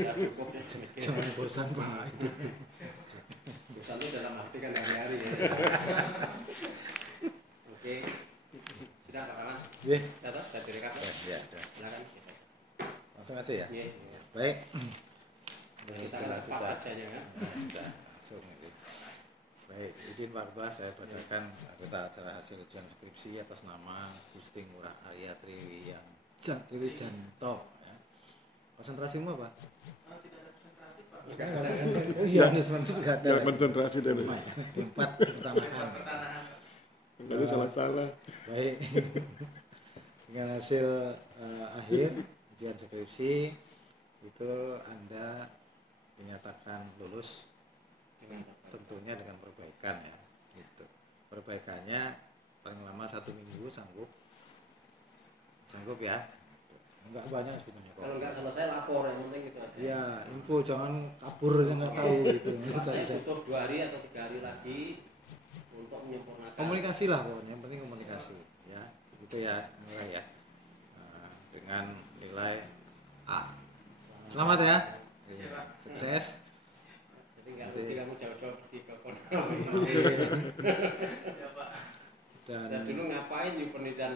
ya cukup ya sedikit. Jangan bosan Pak. Bosan itu dalam arti kan hari-hari ya. Oke, sudah Pak Kaman. Iya. Sudah saya direkam. Ya, udah. Silakan. Langsung aja ya. Iya. Baik. Kita kan cepat aja ya kan. Sudah, langsung itu. Baik, izin Pak Ketua, saya bacakan anggota acara hasil ujian skripsi atas nama Gusti Ngurah Arya Triwijanto. Ya. Konsentrasimu apa? Tidak ada konsentrasi Pak. Oh iya, ini sebenarnya juga ada. Nggak konsentrasi dari Empat pertanyaan. Pertanahan. tadi salah-salah. Baik. Dengan hasil akhir ujian skripsi itu Anda dinyatakan lulus tentunya dengan perbaikan ya. Gitu. Perbaikannya paling lama 1 minggu sanggup ya. Enggak banyak sebenarnya kok. Kalau nggak selesai lapor yang penting gitu aja. Iya, info jangan kabur yang nggak tahu gitu. Pak, saya butuh 2 hari atau 3 hari lagi untuk menyempurnakan. Komunikasi lah pokoknya, yang penting komunikasi ya. Itu ya nilai ya. Nah, dengan nilai A. Selamat ya. Iya, Pak. Sukses. Jadi nggak rugi kamu jauh-jauh pergi ke pondok. Ya Pak. Dan Dan dulu ngapain di penelitian